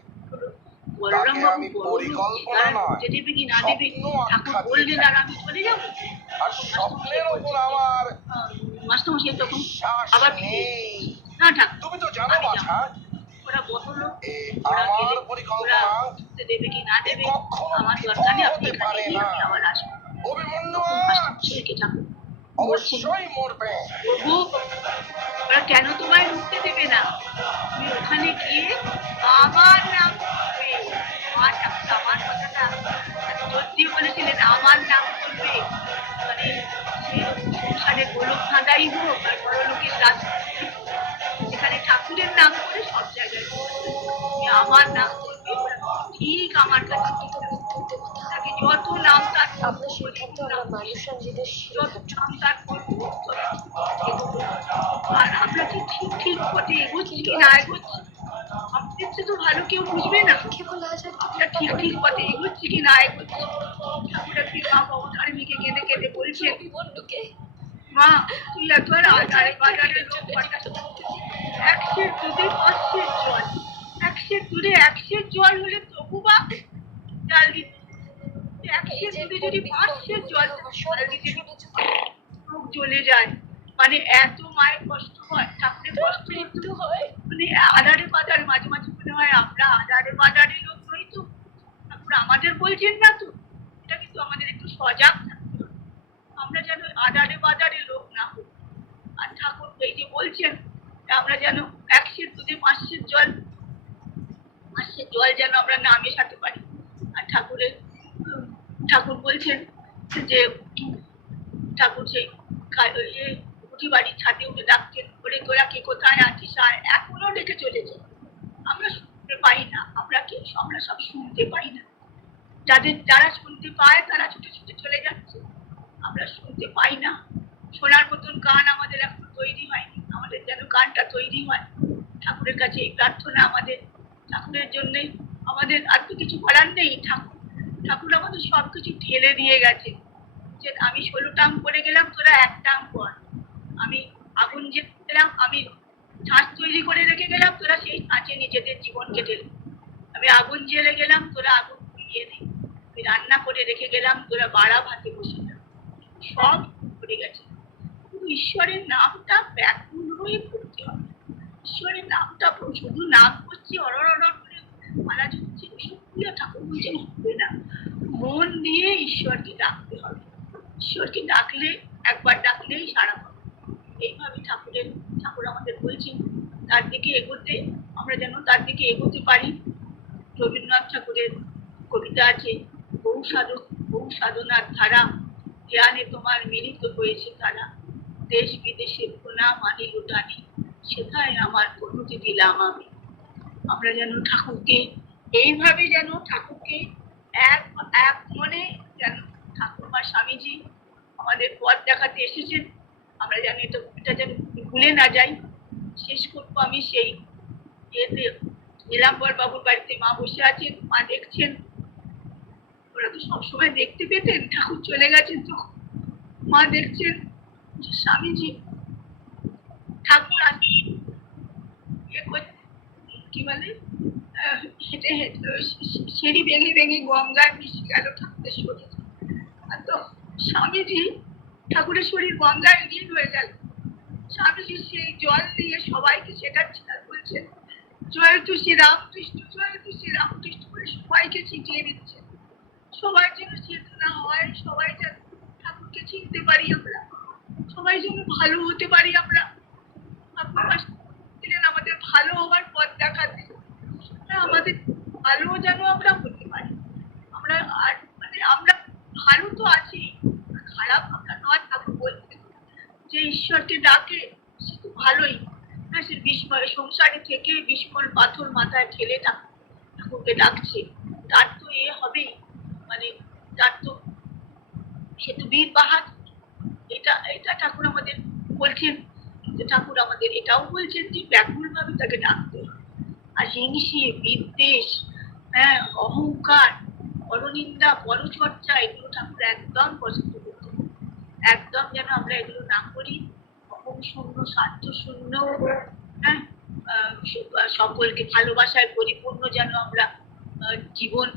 বলরাম তাকে আমি পরিকল্পনা নয়, দেবে কি না দেবে ঠাকুর বললেন আর আমি চলে যাবো। আর স্বপ্নের উপর আমার মাস্টারমশাই তখন বিশ্বাস আবার নেই। না ঠাকুর তুমি তো জানো আমি বাছা, ওরা বললো আমার ওরা পরিকল্পনা দেবে কি না দেবে কখনো আমার বিফল দরকার নেই, আপনি হতে পারে এখানে না। আমি আবার আসবো। অভিমন্যু মাস্টারমশাইকে ঠাকুর বলছেন অবশ্যই মরবে। প্রভু ওরা কেন তোমায় ঢুকতে দেবে না, তুমি ওখানে গিয়ে আমার নাম করবে। আমার ঠাকুর আমার কথাটা জোর দিয়ে বলেছিলেন আমার নাম করবে, মানে সে সংসারে গোলক ধাঁধাই হোক আর বড় লোকের রাজনীতি, যেখানে ঠাকুরের নাম করে সব জায়গায় তুমি আমার নাম করবে। ঠিক আমার কাছে তাকে যত নাম তার আপনার সিদ্ধান্ত আমরা মানুষের যত নাম তার করবো আর আমরা কি ঠিক পথে এগোচ্ছি কি না এগোচ্ছি আপনার চেয়ে তো ভালো কেউ বুঝবে না। কেবল আজ আমরা ঠিক পথে এগোচ্ছি কি না এগোচ্ছি। ঠাকুর একদিন মা ভবতারিণীকে কেঁদে কেঁদে বলছেন বন্ধুকে মা তুই একবার আজারে বাজারে লোক পাঠাস, 1 সের দুধে 5 সের জল, 1 সের দুধে 1 সের জল হলে তবু বা ডাল দিত, 1 সের দুধে যদি 5 সের জল ডাল দিতে লোক জ্বলে যায়। মানে এত মায়ের কষ্ট হয়, ঠাকুরের কষ্ট একটু হয়, মানে আধারে বাজারে মাঝে মাঝে মনে হয় আমরা আধারে বাজারে লোক নই তো, ঠাকুর আমাদের বলছেন না তো। এটা কিন্তু আমাদের একটু সজাগ থাকতে হবে, আমরা যেন আধারে বাজারে লোক না হই। আর ঠাকুর এই যে বলছেন আমরা যেন 1 সের দুধে 5 সের জল আর সে জল যেন আমরা না মেশাতে পারি। আর ঠাকুর বলছেন যে ঠাকুর সেই উঠি বাড়ির ছাদে উঠে ডাকছেন, ওরে তোরা কে কোথায় আছিস আয়, এখনো ডেকে চলেছে। আমরা শুনতে পাই না, আমরা সব শুনতে পাই না। যারা শুনতে পায় তারা ছুটে ছুটে চলে যাচ্ছে, আমরা শুনতে পাই না। শোনার মতন কান আমাদের এখন তৈরি হয়নি, আমাদের যেন কানটা তৈরি হয়। ঠাকুরের কাছে এই প্রার্থনা আমাদের, ঠাকুরের জন্যে আমাদের আর তো কিছু করার নেই। ঠাকুর আমাদের সবকিছু ঢেলে দিয়ে গেছে যে আমি 16 টাং করে গেলাম, তোরা 1 টাং কর। আমি আগুন জ্বেলে গেলাম, আমি ছাঁচ তৈরি করে রেখে গেলাম, তোরা সেই ছাঁচে নিজেদের জীবনকে ঢেলে। আমি আগুন জ্বেলে গেলাম, তোরা আগুন পুড়িয়ে দে। আমি রান্না করে রেখে গেলাম, তোরা বাড়া ভাতে বসে যা। সব করে গেছে। কিন্তু ঈশ্বরের নামটা ব্যাকুল হয়ে পড়তে হবে। ঈশ্বরের নামটা শুধু নাম করছি, অরর করে মারা যাচ্ছে, ওইসবগুলো ঠাকুর বলছেন হবে না। মন দিয়ে ঈশ্বরকে ডাকতে হবে। ঈশ্বরকে ডাকলে, একবার ডাকলেই সাড়া পাবে। এইভাবে ঠাকুর আমাদের বলছেন তার দিকে এগোতে, আমরা যেন তার দিকে এগোতে পারি। রবীন্দ্রনাথ ঠাকুরের কবিতা আছে, বহু সাধনার ধারা, জ্ঞানে তোমার মিলিত হয়েছে তারা, দেশ বিদেশে প্রণাম আনিল টানি, সেটাই আমার প্রণতি দিলাম আমি। আমরা যেন ঠাকুরকে এইভাবে, যেন ঠাকুরকে এক মনে, যেন ঠাকুরমা স্বামীজি আমাদের পথ দেখাতে এসেছেন, আমরা যেন এটা যেন ভুলে না যাই। শেষ করবো আমি সেই ইয়েতে, নীলাম্বর বাবুর বাড়িতে মা বসে আছেন, মা দেখছেন। ওরা তো সবসময় দেখতে পেতেন, ঠাকুর চলে গেছেন তখন মা দেখছেন স্বামীজি ঠাকুর আসছে, কি বলে হেঁটে হেঁটে সিঁড়ি ভেঙে ভেঙে গঙ্গায় মিশে গেল ঠাকুরের শরীর। আর তো স্বামীজি ঠাকুরের শরীর গঙ্গায় লীন হয়ে গেল। স্বামীজি সেই জল দিয়ে সবাইকে শেখাচ্ছেন আর বলছেন জয় তু শ্রী রামকৃষ্ণ, জয় তু শ্রী রামকৃষ্ণ করে সবাইকে ছিটিয়ে দিচ্ছেন। সবাই যেন চেতনা হয়, সবাই যেন ঠাকুরকে চিনতে পারি আমরা, সবাই যেন ভালো হতে পারি আমরা। ঠাকুর আমাদের ভালো হওয়ার পথ দেখাতে, আমাদের ভালো যেন আমরা হতে পারি। আমরা আর মানে আমরা ভালো তো আছি, খারাপ আমরা নয়। ঠাকুর বলছেন যে ঈশ্বরকে ডাকে সে তো ভালোই, সে বিস্ময় সংসারে থেকে বিস্ময় পাথর মাথায় ঠেলে ঠাকুরকে ডাকছে, তার তো হবেই, মানে তার তো সে তো বীর বাহাদুর। এটা ঠাকুর আমাদের বলছেন, যে ঠাকুর আমাদের এটাও বলছেন যে ব্যাকুল ভাবে তাকে ডাকতে হবে। আর হিংসে, বিদ্বেষ, অহংকার, পরনিন্দা, পরচর্চা, এগুলো ঠাকুর একদম পছন্দ করতেন। একদম যেন আমরা এগুলো না করি। অহং শূন্য, স্বার্থ শূন্য, সকলকে ভালোবাসায় পরিপূর্ণ যেন আমরা জীবন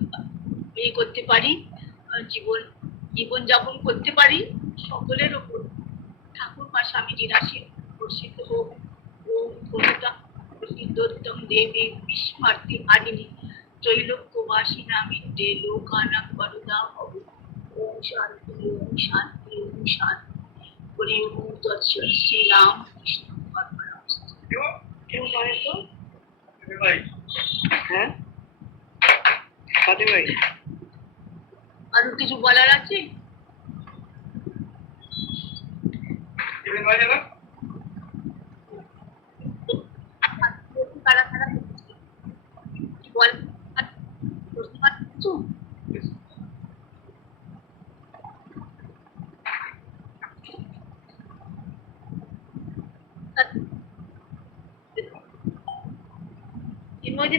করতে পারি, জীবন যাপন করতে পারি। সকলের ওপর ঠাকুরমা স্বামীজির আশীর্বাদ বর্ষিত হোক। ওম প্রভুতা সিদ্ধোত্তম দেবী বিস্মার্তি হারিণী ত্রৈলোক্যবাসী নামিতে লোকানাং বরদা ভব। ওম শান্তি, ওম শান্তি, ওম শান্তি। হরি ওম তৎসৎ। শ্রী রাম কৃষ্ণ অর্পণমস্তু। কেউ করে তো ভাই, হ্যাঁ সাথী ভাই, আরো কিছু বলার আছে?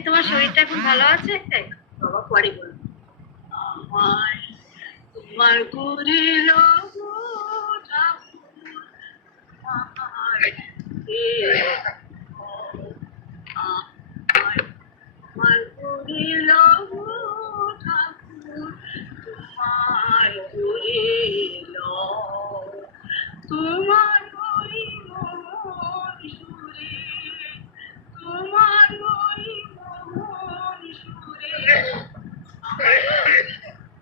তোমার শরীরটা এখন ভালো আছে? বাবা পরে বলবো। আমার তোমার করিল আমার করিল ঠাকুর, তোমার করিল, তোমার ওই মোহন সুরে, তোমার ওই মোহন সুরে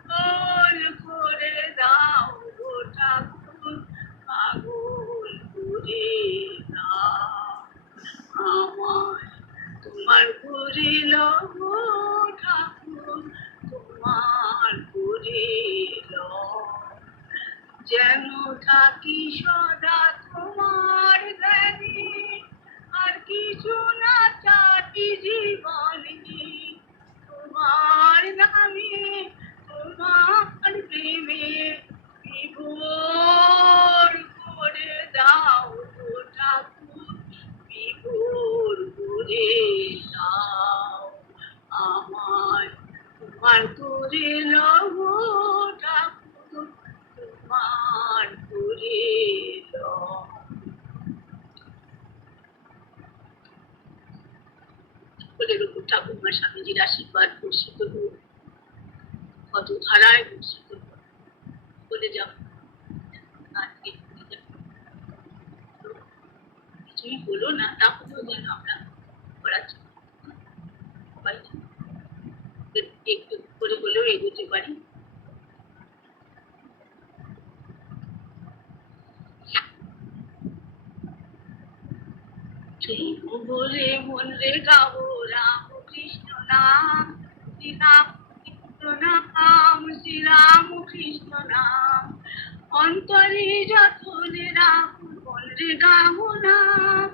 পাগল করে দাও গো ঠাকুর, পাগল করে দাও। আমার তোমার করিল থাকি সদা তোমার ধ্যানে, আর কিছু না চাই জীবনে, তোমার নামে তোমার প্রেমে বিভোর করে দাও গো ঠাকুর, বিভোর করে দাও আমায়, তোমার করে লব ঠাকুর, তোমার করে লও। সকলের উপর ঠাকুরমা স্বামীজির আশীর্বাদ বর্ষিত হোক, কত ধারায় বর্ষিত হোক। বলে যাও আজকে কিছুই হলো না, তাহলেও যেন আমরা করার একটু করে হলেও এগোতে পারি। বলে মন রে গাবো রাম কৃষ্ণ নাম, শ্রীরাম কৃষ্ণ নাম, শ্রীরাম কৃষ্ণ নাম, অন্তরে যতনে রাম মন রে গাবো নাম,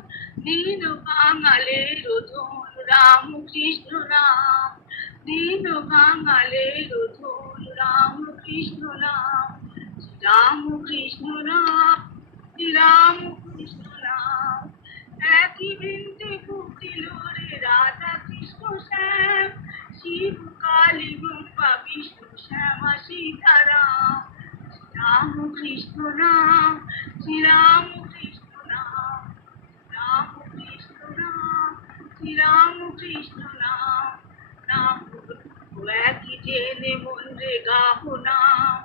দীন বাঙালের ধন রাম কৃষ্ণ নাম, দীন বাঙালের ধন রাম কৃষ্ণ নাম, রাম কৃষ্ণ নাম, শ্রীরাম কৃষ্ণ নাম, একই বৃন্দে ফুটিল রে রাধা কৃষ্ণ শ্যাম, শিব কালী ব্রহ্মা বিষ্ণু শ্যামা সীতারাম, রাম কৃষ্ণ নাম, শ্রীরাম কৃষ্ণ নাম, রাম কৃষ্ণ নাম, শ্রীরাম কৃষ্ণ নাম, নাম একই জেনে মন রে গাবো নাম,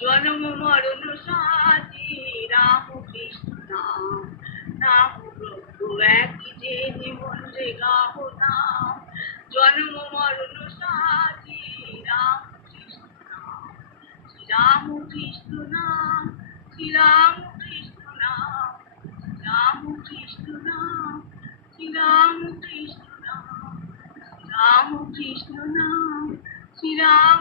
জন্ম মরণ সাথী রাম কৃষ্ণ নাম, নাম প্রভু একই জেনে মন রে গাবো নাম, জন্ম মরণ সাথী রাম কৃষ্ণ নাম, শ্রীরাম কৃষ্ণ নাম, শ্রীরাম কৃষ্ণ নাম, রাম কৃষ্ণ নাম, শ্রীরাম কৃষ্ণ নাম, রাম কৃষ্ণ নাম, শ্রীরাম